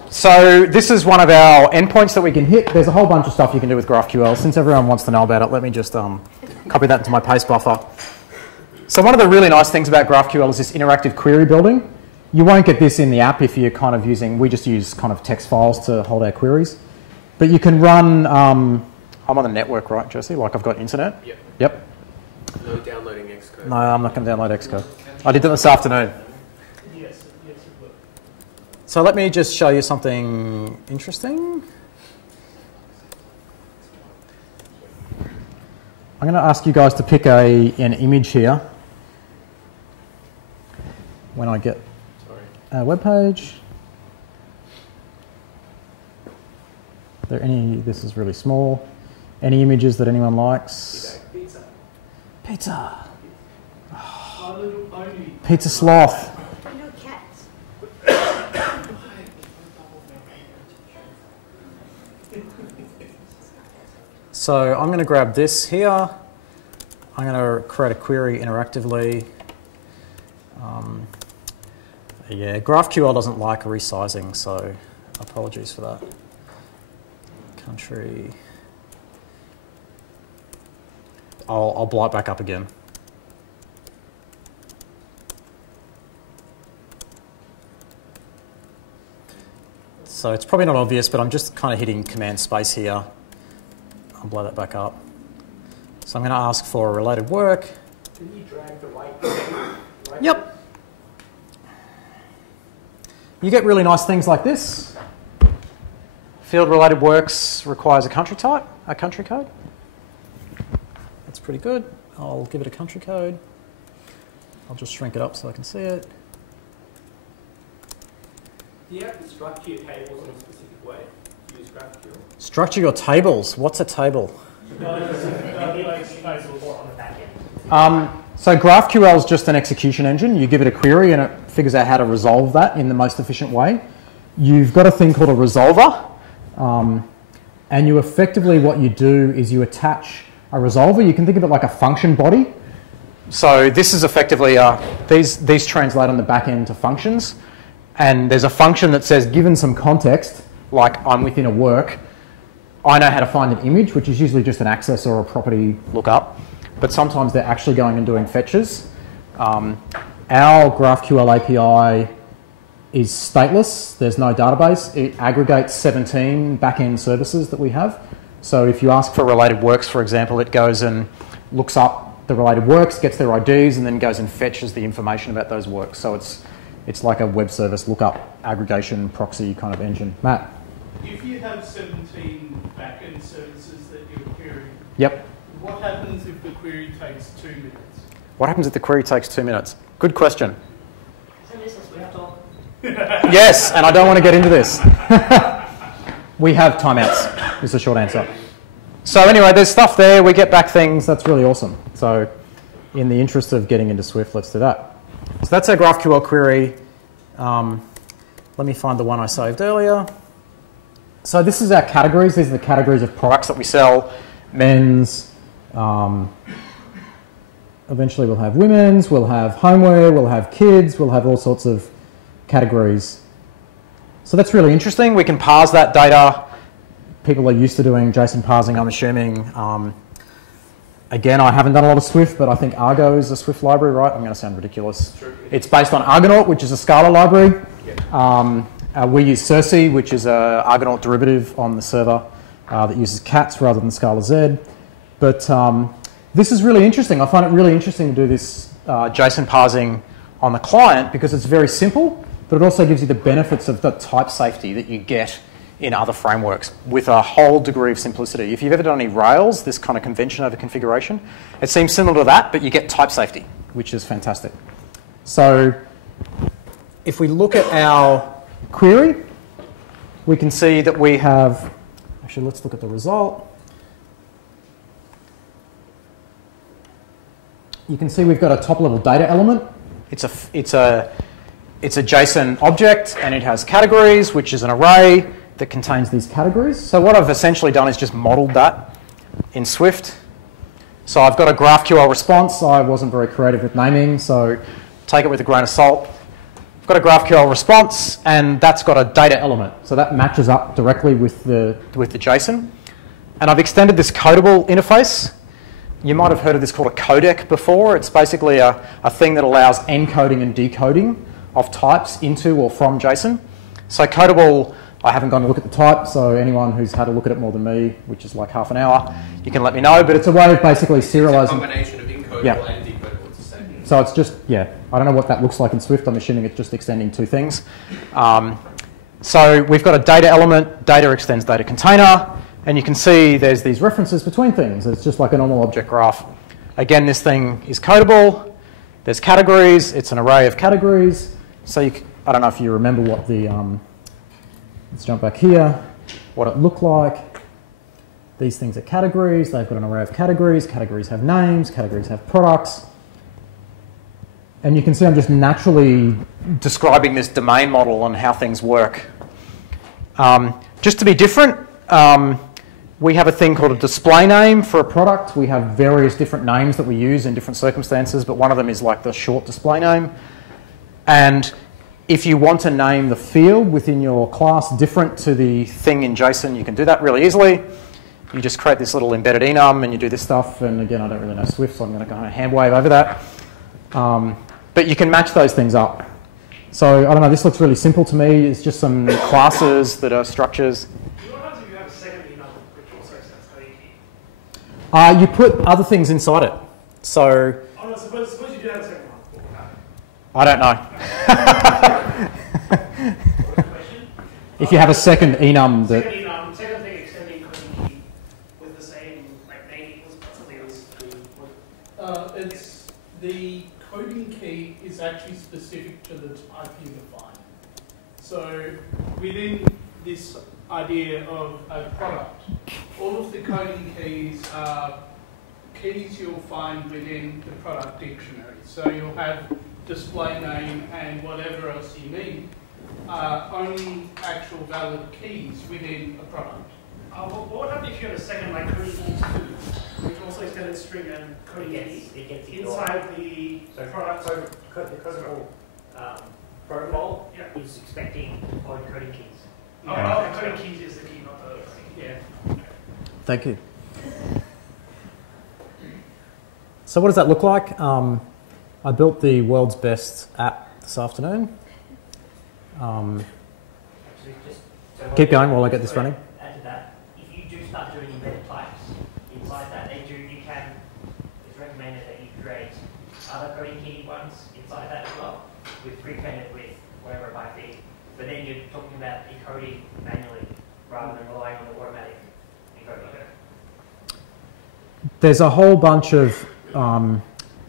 So this is one of our endpoints that we can hit. There's a whole bunch of stuff you can do with GraphQL. Since everyone wants to know about it, let me just copy that into my paste buffer. So one of the really nice things about GraphQL is this interactive query building. You won't get this in the app if you're kind of using, we just use kind of text files to hold our queries. But you can run, I'm on the network, right, Jesse? Like I've got internet? Yep. Yep. No downloading Xcode. No, I'm not going to download Xcode. I did that this afternoon. Yes, it will. So let me just show you something interesting. I'm going to ask you guys to pick an image here when I get a web page. Are there any, this is really small. Any images that anyone likes? Pizza. Pizza. My Little Pony. Pizza sloth. No cats. So I'm going to grab this here. I'm going to create a query interactively. Yeah, GraphQL doesn't like resizing, so apologies for that. Country. I'll blow it back up again. So it's probably not obvious, but I'm just kind of hitting Command Space here. I'll blow that back up. So I'm going to ask for a related work. Can you drag the right? Yep. You get really nice things like this. Field related works requires a country type, a country code. That's pretty good. I'll give it a country code. I'll just shrink it up so I can see it. Do you have to structure your tables in a specific way to use GraphQL? Structure your tables. What's a table? So GraphQL is just an execution engine. You give it a query and it figures out how to resolve that in the most efficient way. You've got a thing called a resolver. And you effectively, what you do is you attach a resolver. You can think of it like a function body. So this is effectively, these translate on the back end to functions. And there's a function that says, given some context, like I'm within a work, I know how to find an image, which is usually just an access or a property lookup. But sometimes they're actually going and doing fetches. Our GraphQL API is stateless. There's no database. It aggregates 17 back-end services that we have. So if you ask for related works, for example, it goes and looks up the related works, gets their IDs, and then goes and fetches the information about those works. So it's like a web service lookup aggregation proxy kind of engine. Matt? If you have 17 back-end services that you're querying, Yep. what happens if the query takes 2 minutes? What happens if the query takes 2 minutes? Good question. Isn't this a Swift talk? Yes, and I don't want to get into this. We have timeouts, is the short answer. So anyway, there's stuff there. We get back things. That's really awesome. So in the interest of getting into Swift, let's do that. So that's our GraphQL query. Let me find the one I saved earlier. So this is our categories. These are the categories of products that we sell. Men's. Eventually we'll have women's. We'll have homeware. We'll have kids. We'll have all sorts of categories. So that's really interesting. We can parse that data. People are used to doing JSON parsing, I'm assuming. Again, I haven't done a lot of Swift, but I think Argo is a Swift library, right? I'm going to sound ridiculous. Sure. It's based on Argonaut, which is a Scala library. Yeah. We use Circe, which is a Argonaut derivative on the server that uses cats rather than Scala Z. But this is really interesting. I find it really interesting to do this JSON parsing on the client because it's very simple, but it also gives you the benefits of the type safety that you get in other frameworks with a whole degree of simplicity. If you've ever done any Rails, this kind of convention over configuration, it seems similar to that, but you get type safety, which is fantastic. So if we look at our query, we can see that we have, actually let's look at the result. You can see we've got a top level data element. It's a JSON object and it has categories, which is an array that contains these categories. So what I've essentially done is just modeled that in Swift. So I've got a GraphQL response. I wasn't very creative with naming, so take it with a grain of salt. I've got a GraphQL response, and that's got a data element. So that matches up directly with the JSON. And I've extended this codable interface. You might have heard of this called a codec before. It's basically a thing that allows encoding and decoding of types into or from JSON. So codable, I haven't gone to look at the type, so anyone who's had a look at it more than me, which is like half an hour, you can let me know. But it's a way of basically serializing. It's a combination of encodable and decodable. It's the same. So it's just, yeah, I don't know what that looks like in Swift. I'm assuming it's just extending two things. So we've got a data element, data extends data container, and you can see there's these references between things. It's just like a normal object graph. Again, this thing is codable. There's categories. It's an array of categories. So I don't know if you remember what the, let's jump back here, what it looked like. These things are categories. They've got an array of categories. Categories have names. Categories have products. And you can see I'm just naturally describing this domain model on how things work. Just to be different, we have a thing called a display name for a product. We have various different names that we use in different circumstances, but one of them is like the short display name. And if you want to name the field within your class different to the thing in JSON, you can do that really easily. You just create this little embedded enum and you do this stuff. And again, I don't really know Swift, so I'm going to kind of hand wave over that. But you can match those things up. So I don't know, this looks really simple to me. It's just some classes that are structures. What happens if you have a second enum which also sets coding key? You put other things inside it. So Oh, no, suppose you do have a second one. I don't know. If you have a second enum that... Second enum, second thing extending coding key with the same like name equals something else. It's the coding key is actually specific to the type you define. So within this idea of a product, all of the coding keys are keys you'll find within the product dictionary. So you'll have display name and whatever else you need are only actual valid keys within a product. What would happen if you had a second like coding keys too, which also extended string and coding keys inside the product? The codable protocol is expecting all coding keys. Oh, coding keys is the key, not the yeah. Thank you. So what does that look like? I built the world's best app this afternoon. Keep going while I get this running. Add to that, if you do start doing embedded types inside that, it's recommended that you create other coding key ones inside that as well, with pre-printed with whatever it might be. But then you're talking about encoding manually rather than relying on the automatic encoding. There's a whole bunch of,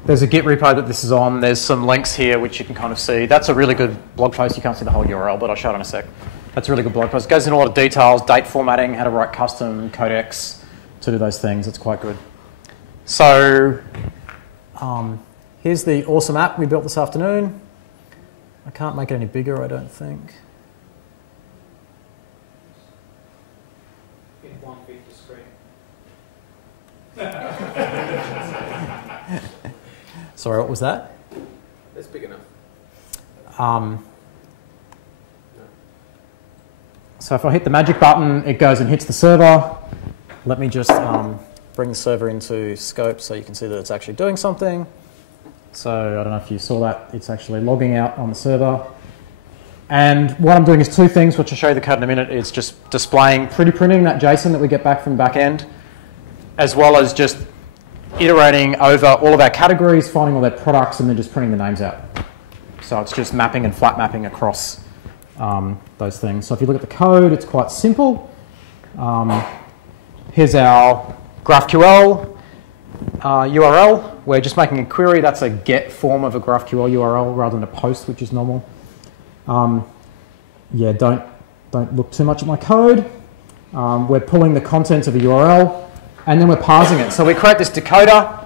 there's a Git repo that this is on. There's some links here which you can kind of see. That's a really good blog post. You can't see the whole URL, but I'll show it in a sec. That's a really good blog post. It goes into a lot of details, date formatting, how to write custom codecs to do those things. It's quite good. So here's the awesome app we built this afternoon. I can't make it any bigger, I don't think. It won't beat the screen. Sorry, what was that? That's big enough. So if I hit the magic button, it goes and hits the server. Let me just bring the server into scope so you can see that it's actually doing something. So I don't know if you saw that. It's actually logging out on the server. And what I'm doing is two things, which I'll show you the code in a minute. It's just displaying, pretty printing that JSON that we get back from the back end, as well as just iterating over all of our categories, finding all their products, and then just printing the names out. So it's just mapping and flat mapping across those things. So if you look at the code, it's quite simple. Here's our GraphQL URL. We're just making a query. That's a get form of a GraphQL URL rather than a post, which is normal. Yeah, don't look too much at my code. We're pulling the content of a URL, and then we're parsing it. So we create this decoder.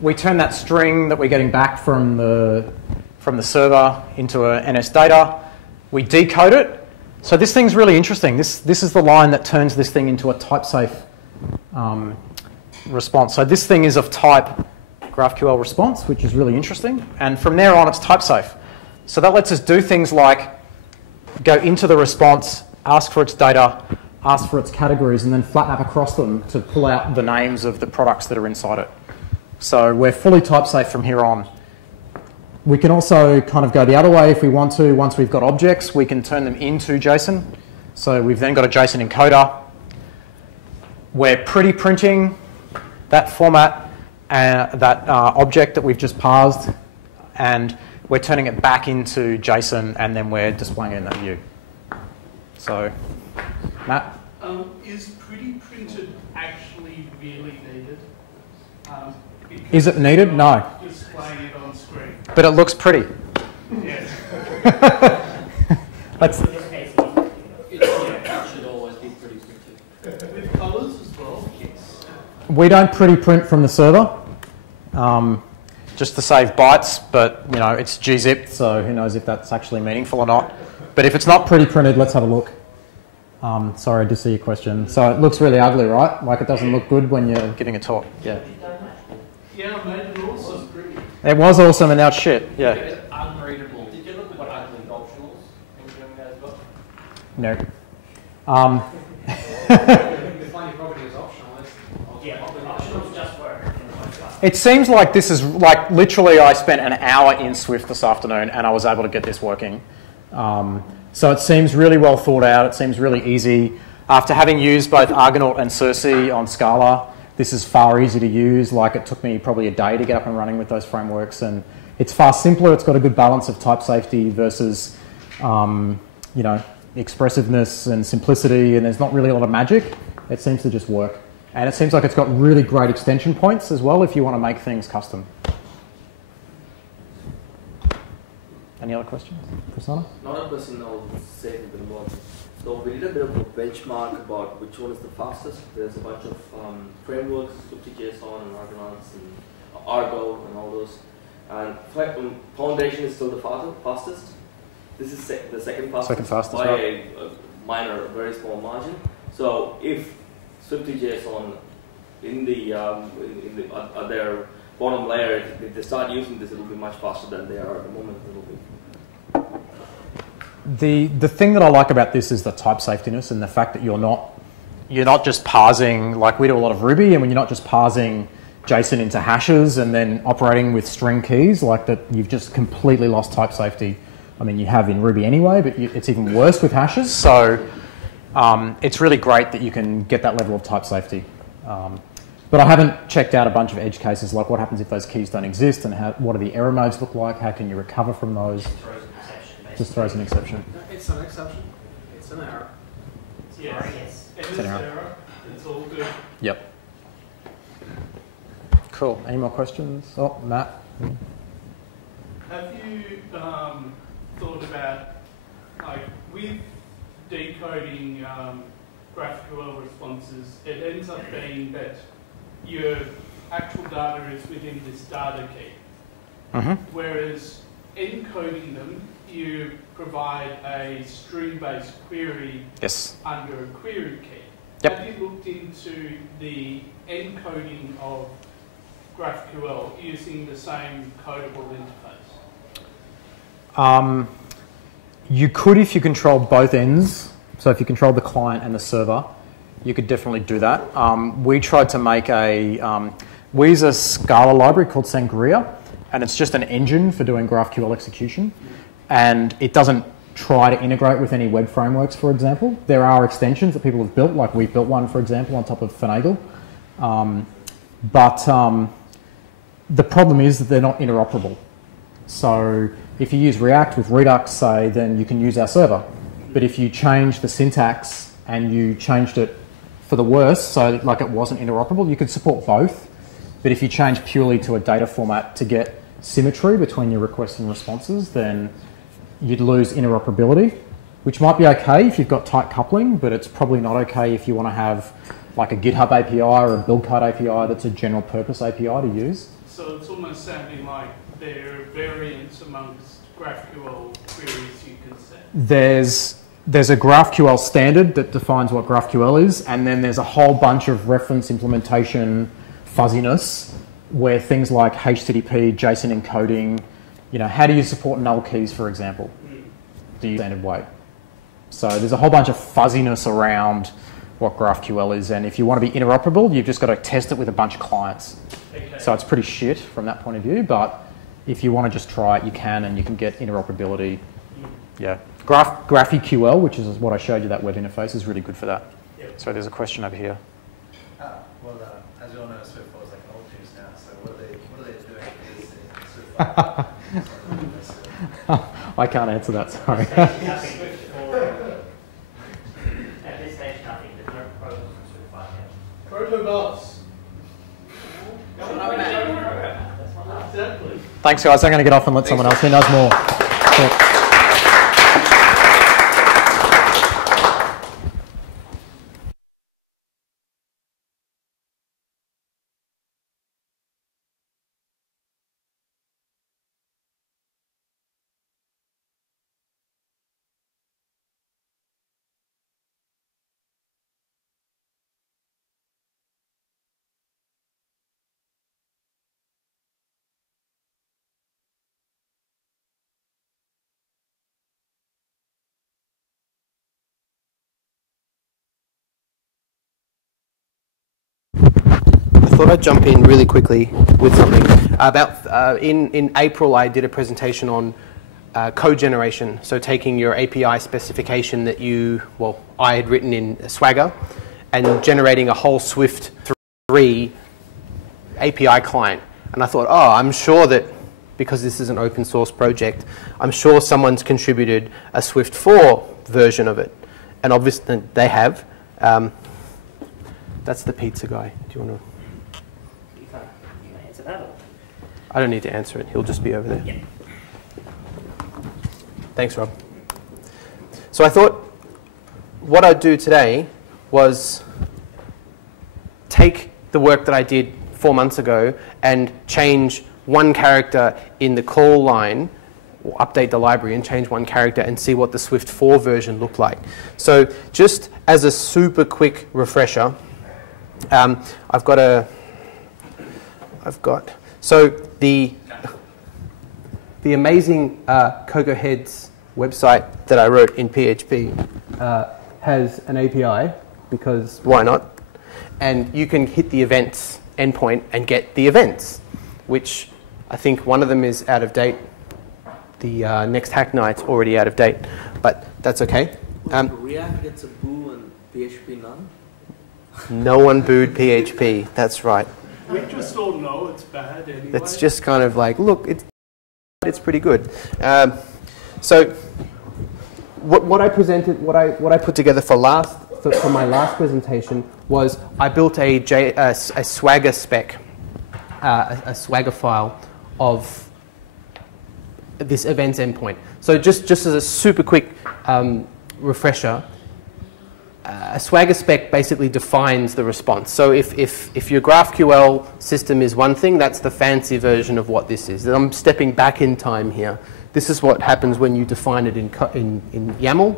We turn that string that we're getting back from the server into a NS data. We decode it. So this thing's really interesting. This is the line that turns this thing into a type-safe response. So this thing is of type GraphQL response, which is really interesting. And from there on, it's type-safe. So that lets us do things like go into the response, ask for its data, ask for its categories, and then flat map across them to pull out the names of the products that are inside it. So we're fully type-safe from here on. We can also kind of go the other way if we want to. Once we've got objects, we can turn them into JSON. So we've then got a JSON encoder. We're pretty printing that format, that object that we've just parsed, and we're turning it back into JSON, and then we're displaying it in that view. So, Matt? Is pretty printed actually really needed? Is it needed? No. Displaying it on screen. But it looks pretty. Yes. Let's, It should always be pretty printed. With colours as well? Yes. we don't pretty print from the server. Just to save bytes, but you know it's gzipped, so who knows if that's actually meaningful or not. But if it's not pretty printed, let's have a look. Sorry, I did see your question. So it looks really ugly, right? Like it doesn't look good when you're giving a talk. Yeah. Yeah, I made it awesome. It was awesome, and now it's shit. Yeah. It's unreadable. Did you look at ugly optionals when you're doing that as well? No. Define your property as optional. Yeah, optionals just work. It seems like this is like literally I spent an hour in Swift this afternoon and I was able to get this working. So it seems really well thought out. It seems really easy. After having used both Argonaut and Circe on Scala, this is far easier to use. Like it took me probably a day to get up and running with those frameworks, and it's far simpler. It's got a good balance of type safety versus, you know, expressiveness and simplicity, and there's not really a lot of magic. It seems to just work. And it seems like it's got really great extension points as well if you want to make things custom. Any other questions? Prasanna? Not a person now saving the logic. So we did a bit of a benchmark about which one is the fastest. There's a bunch of frameworks, SwiftJSON and Argonauts and Argo and all those. And Foundation is still the fastest. This is the second fastest, by a minor, very small margin. So if SwiftJSON in their bottom layer, if they start using this, it will be much faster than they are at the moment. The thing that I like about this is the type safetiness and the fact that you're not just parsing, like we do a lot of Ruby, and when you're not just parsing JSON into hashes and then operating with string keys, like that, you've just completely lost type safety. I mean, you have in Ruby anyway, but it's even worse with hashes. So it's really great that you can get that level of type safety. But I haven't checked out a bunch of edge cases, like what happens if those keys don't exist, and what do the error modes look like? How can you recover from those? Just throws an exception. It's an exception. It's an error. Yes. It is an error. It's all good. Yep. Cool. Any more questions? Oh, Matt. Have you thought about, like, with decoding GraphQL responses, it ends up being that your actual data is within this data key, whereas encoding them, you provide a string-based query under a query key. Yep. Have you looked into the encoding of GraphQL using the same codable interface? You could if you control both ends. So if you control the client and the server, you could definitely do that. We tried to make we use a Scala library called Sangria, and it's just an engine for doing GraphQL execution. And it doesn't try to integrate with any web frameworks, for example. There are extensions that people have built, like we've built one, for example, on top of Finagle. But the problem is that they're not interoperable. So if you use React with Redux, say, then you can use our server. But if you change the syntax and you changed it for the worse, so like it wasn't interoperable, you could support both. But if you change purely to a data format to get symmetry between your requests and responses, then you'd lose interoperability, which might be okay if you've got tight coupling, but it's probably not okay if you want to have like a GitHub API or a build code API that's a general purpose API to use. So it's almost sounding like there are variants amongst GraphQL queries you can set. There's a GraphQL standard that defines what GraphQL is, and then there's a whole bunch of reference implementation fuzziness where things like HTTP, JSON encoding, how do you support null keys, for example? Do you standard way? So there's a whole bunch of fuzziness around what GraphQL is, and if you want to be interoperable, you've just got to test it with a bunch of clients. Okay. So it's pretty shit from that point of view, but if you want to just try it, you can, and you can get interoperability. Yeah. GraphQL, which is what I showed you, that web interface, is really good for that. Yep. So there's a question over here. Well, as you all know, Swift is like an old juice now, so what are they doing in Swift? I can't answer that, sorry. At this stage, nothing. There's no proposals for Swift 5 yet. Protobots. Exactly. Thanks, guys. I'm going to get off and let someone else who knows more. Cool. I thought I'd jump in really quickly with something. In April, I did a presentation on code generation. So taking your API specification that I had written in Swagger and generating a whole Swift 3 API client. And I thought, I'm sure that because this is an open source project, I'm sure someone's contributed a Swift 4 version of it. And obviously they have. That's the pizza guy. Do you want to? I don't need to answer it. He'll just be over there. Yep. Thanks, Rob. So I thought what I'd do today was take the work that I did 4 months ago and change one character in the call line, or update the library and change one character and see what the Swift 4 version looked like. So just as a super quick refresher, so the amazing CocoaHeads website that I wrote in PHP has an API, because why not? And you can hit the events endpoint and get the events, which I think one of them is out of date. The next hack night's already out of date, but that's okay. React gets a boo and PHP none? No one booed PHP, that's right. We just all know it's bad anyway. It's just kind of like, look, it's pretty good. So what I presented, what I put together for my last presentation was I built a Swagger spec, a Swagger file of this events endpoint. So just as a super quick refresher, a Swagger spec basically defines the response. So if your GraphQL system is one thing, that's the fancy version of what this is. And I'm stepping back in time here. This is what happens when you define it in YAML.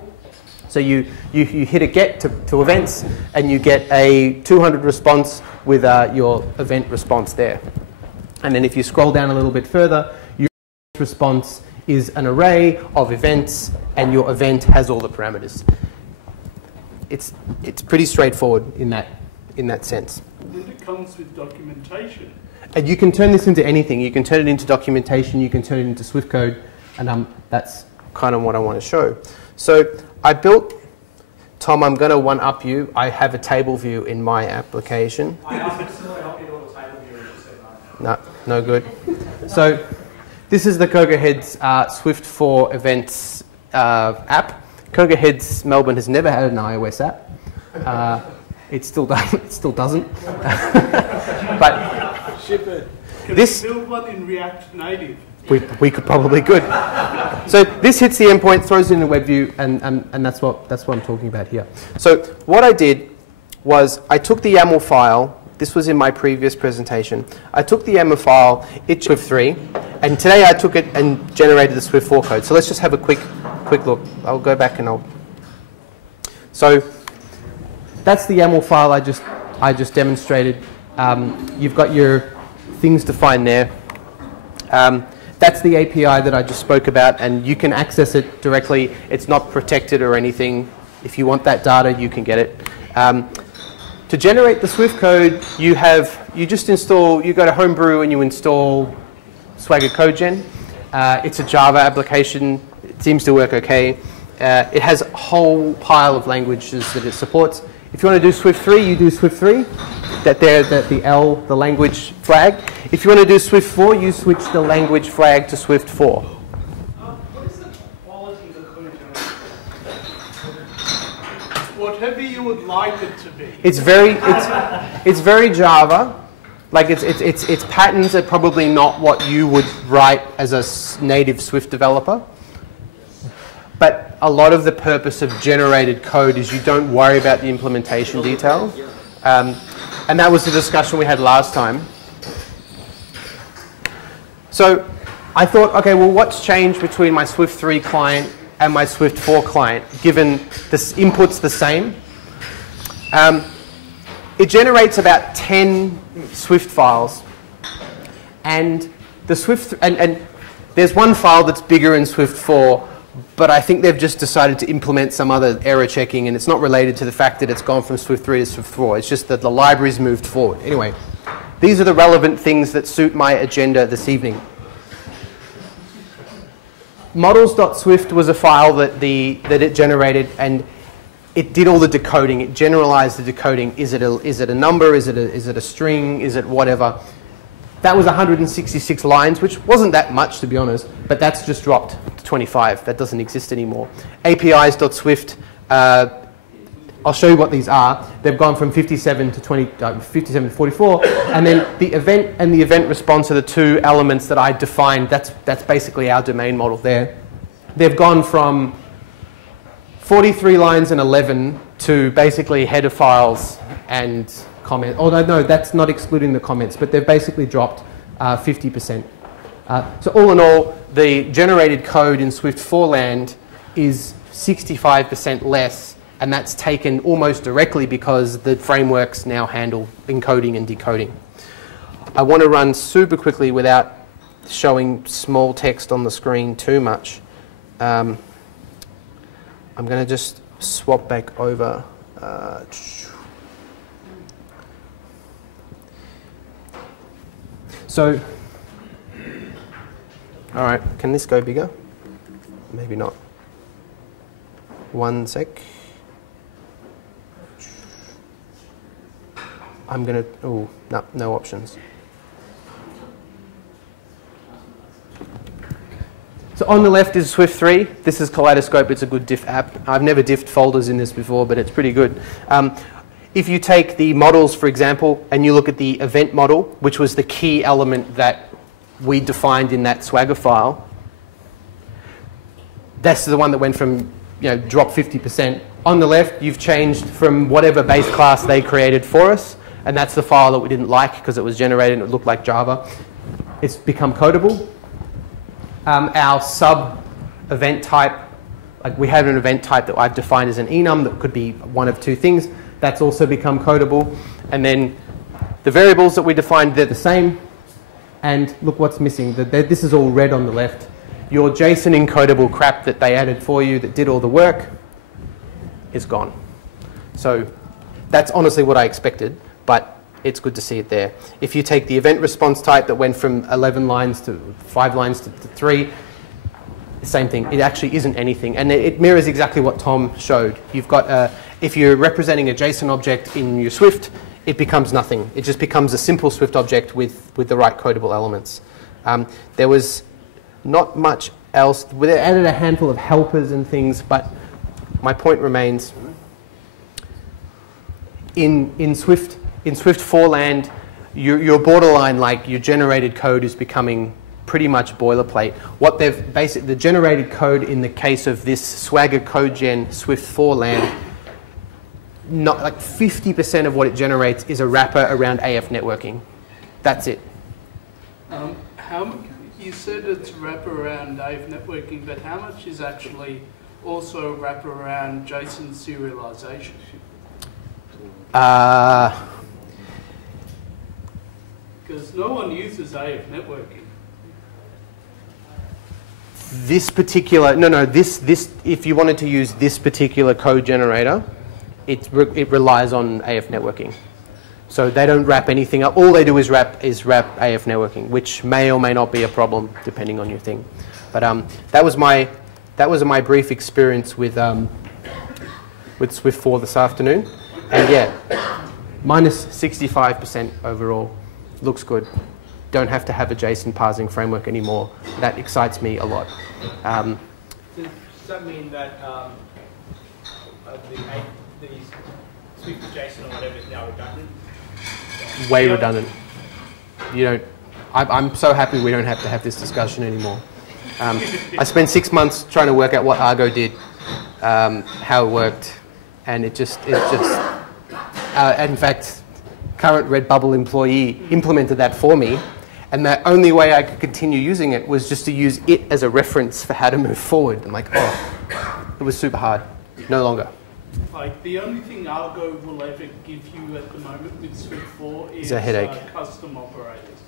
So you hit a get to events, and you get a 200 response with your event response there. And then if you scroll down a little bit further, your response is an array of events, and your event has all the parameters. It's pretty straightforward in that sense. And it comes with documentation. And you can turn this into anything. You can turn it into documentation. You can turn it into Swift code, and that's kind of what I want to show. So I built, Tom, I'm going to one-up you. I have a table view in my application. I asked it to help you with a table view, and you said no. No good. So this is the CocoaHeads Swift 4 events app. CocoaHeads Melbourne has never had an iOS app. It still doesn't. But Ship it. Can this we build one in React Native? we could probably could. So this hits the endpoint, throws it in the web view, and that's what I'm talking about here. So what I did was I took the YAML file. This was in my previous presentation. I took the YAML file, it Swift 3, and today I took it and generated the Swift 4 code. So let's just have a quick look. I'll go back and So that's the YAML file I just demonstrated. You've got your things defined there. That's the API that I just spoke about, and you can access it directly. It's not protected or anything. If you want that data, you can get it. To generate the Swift code, you go to Homebrew and you install Swagger CodeGen. It's a Java application. It seems to work okay. It has a whole pile of languages that it supports. If you want to do Swift 3, you do Swift 3. The language flag. If you want to do Swift 4, you switch the language flag to Swift 4. What is the quality of the code generation? Whatever you would like it to be. It's very Java. Like its patterns are probably not what you would write as a native Swift developer. But a lot of the purpose of generated code is you don't worry about the implementation detail. And that was the discussion we had last time. So I thought, okay, well, what's changed between my Swift 3 client and my Swift 4 client, given this input's the same? It generates about 10 Swift files. And the Swift, and there's one file that's bigger in Swift 4, but I think they've just decided to implement some other error checking, and it's not related to the fact that it's gone from Swift 3 to Swift 4. It's just that the library's moved forward. Anyway, these are the relevant things that suit my agenda this evening. Models.swift was a file that it generated, and it did all the decoding. It generalized the decoding. Is it a number? Is it a string? Is it whatever? That was 166 lines, which wasn't that much, to be honest, but that's just dropped to 25. That doesn't exist anymore. APIs.swift, I'll show you what these are. They've gone from 57 to 44, and then the event and the event response are the two elements that I defined. That's basically our domain model there. They've gone from 43 lines and 11 to basically header files and comments. Although no, that's not excluding the comments, but they've basically dropped 50%. So all in all, the generated code in Swift 4 land is 65% less, and that's taken almost directly because the frameworks now handle encoding and decoding. I want to run super quickly without showing small text on the screen too much. I'm going to just swap back over. So, all right, can this go bigger? Maybe not. One sec. I'm going to, oh, no options. So on the left is Swift 3. This is Kaleidoscope. It's a good diff app. I've never diffed folders in this before, but it's pretty good. If you take the models, for example, and you look at the event model, which was the key element that we defined in that Swagger file, that's the one that went from, drop 50%. On the left, you've changed from whatever base class they created for us, and that's the file that we didn't like because it was generated and it looked like Java. It's become codable. Our sub-event type, like we have an event type that I've defined as an enum that could be one of two things. That's also become codable. And then the variables that we defined, they're the same. And look what's missing. This is all red on the left. Your JSON encodable crap that they added for you that did all the work is gone. So that's honestly what I expected, but it's good to see it there. If you take the event response type that went from 11 lines to 5 lines to 3, same thing. It actually isn't anything. And it mirrors exactly what Tom showed. You've got, if you're representing a JSON object in your Swift, it becomes nothing. It just becomes a simple Swift object with the right codable elements. There was not much else. They added a handful of helpers and things, but my point remains. In Swift 4 land, your borderline, like your generated code is becoming pretty much boilerplate. What they've basically, the generated code in the case of this Swagger CodeGen Swift 4 land, not like 50% of what it generates is a wrapper around AF networking. That's it. You said it's wraparound AF networking, but how much is actually also wraparound JSON serialization? Because no one uses AF networking. This particular, this if you wanted to use this particular code generator, it relies on AF networking. So they don't wrap anything up. All they do is wrap AF networking, which may or may not be a problem depending on your thing. But that was my brief experience with Swift 4 this afternoon, and yeah, minus 65% overall. Looks good. Don't have to have a JSON parsing framework anymore. That excites me a lot. Does that mean that the Swift JSON or whatever is now redundant? Way redundant. I'm so happy we don't have to have this discussion anymore. I spent 6 months trying to work out what Argo did, how it worked, and in fact, current Redbubble employee implemented that for me, and the only way I could continue using it was just to use it as a reference for how to move forward. I'm like, oh, it was super hard. No longer. Like, the only thing Argo will ever give you at the moment with Swift 4 is a headache. Custom operators.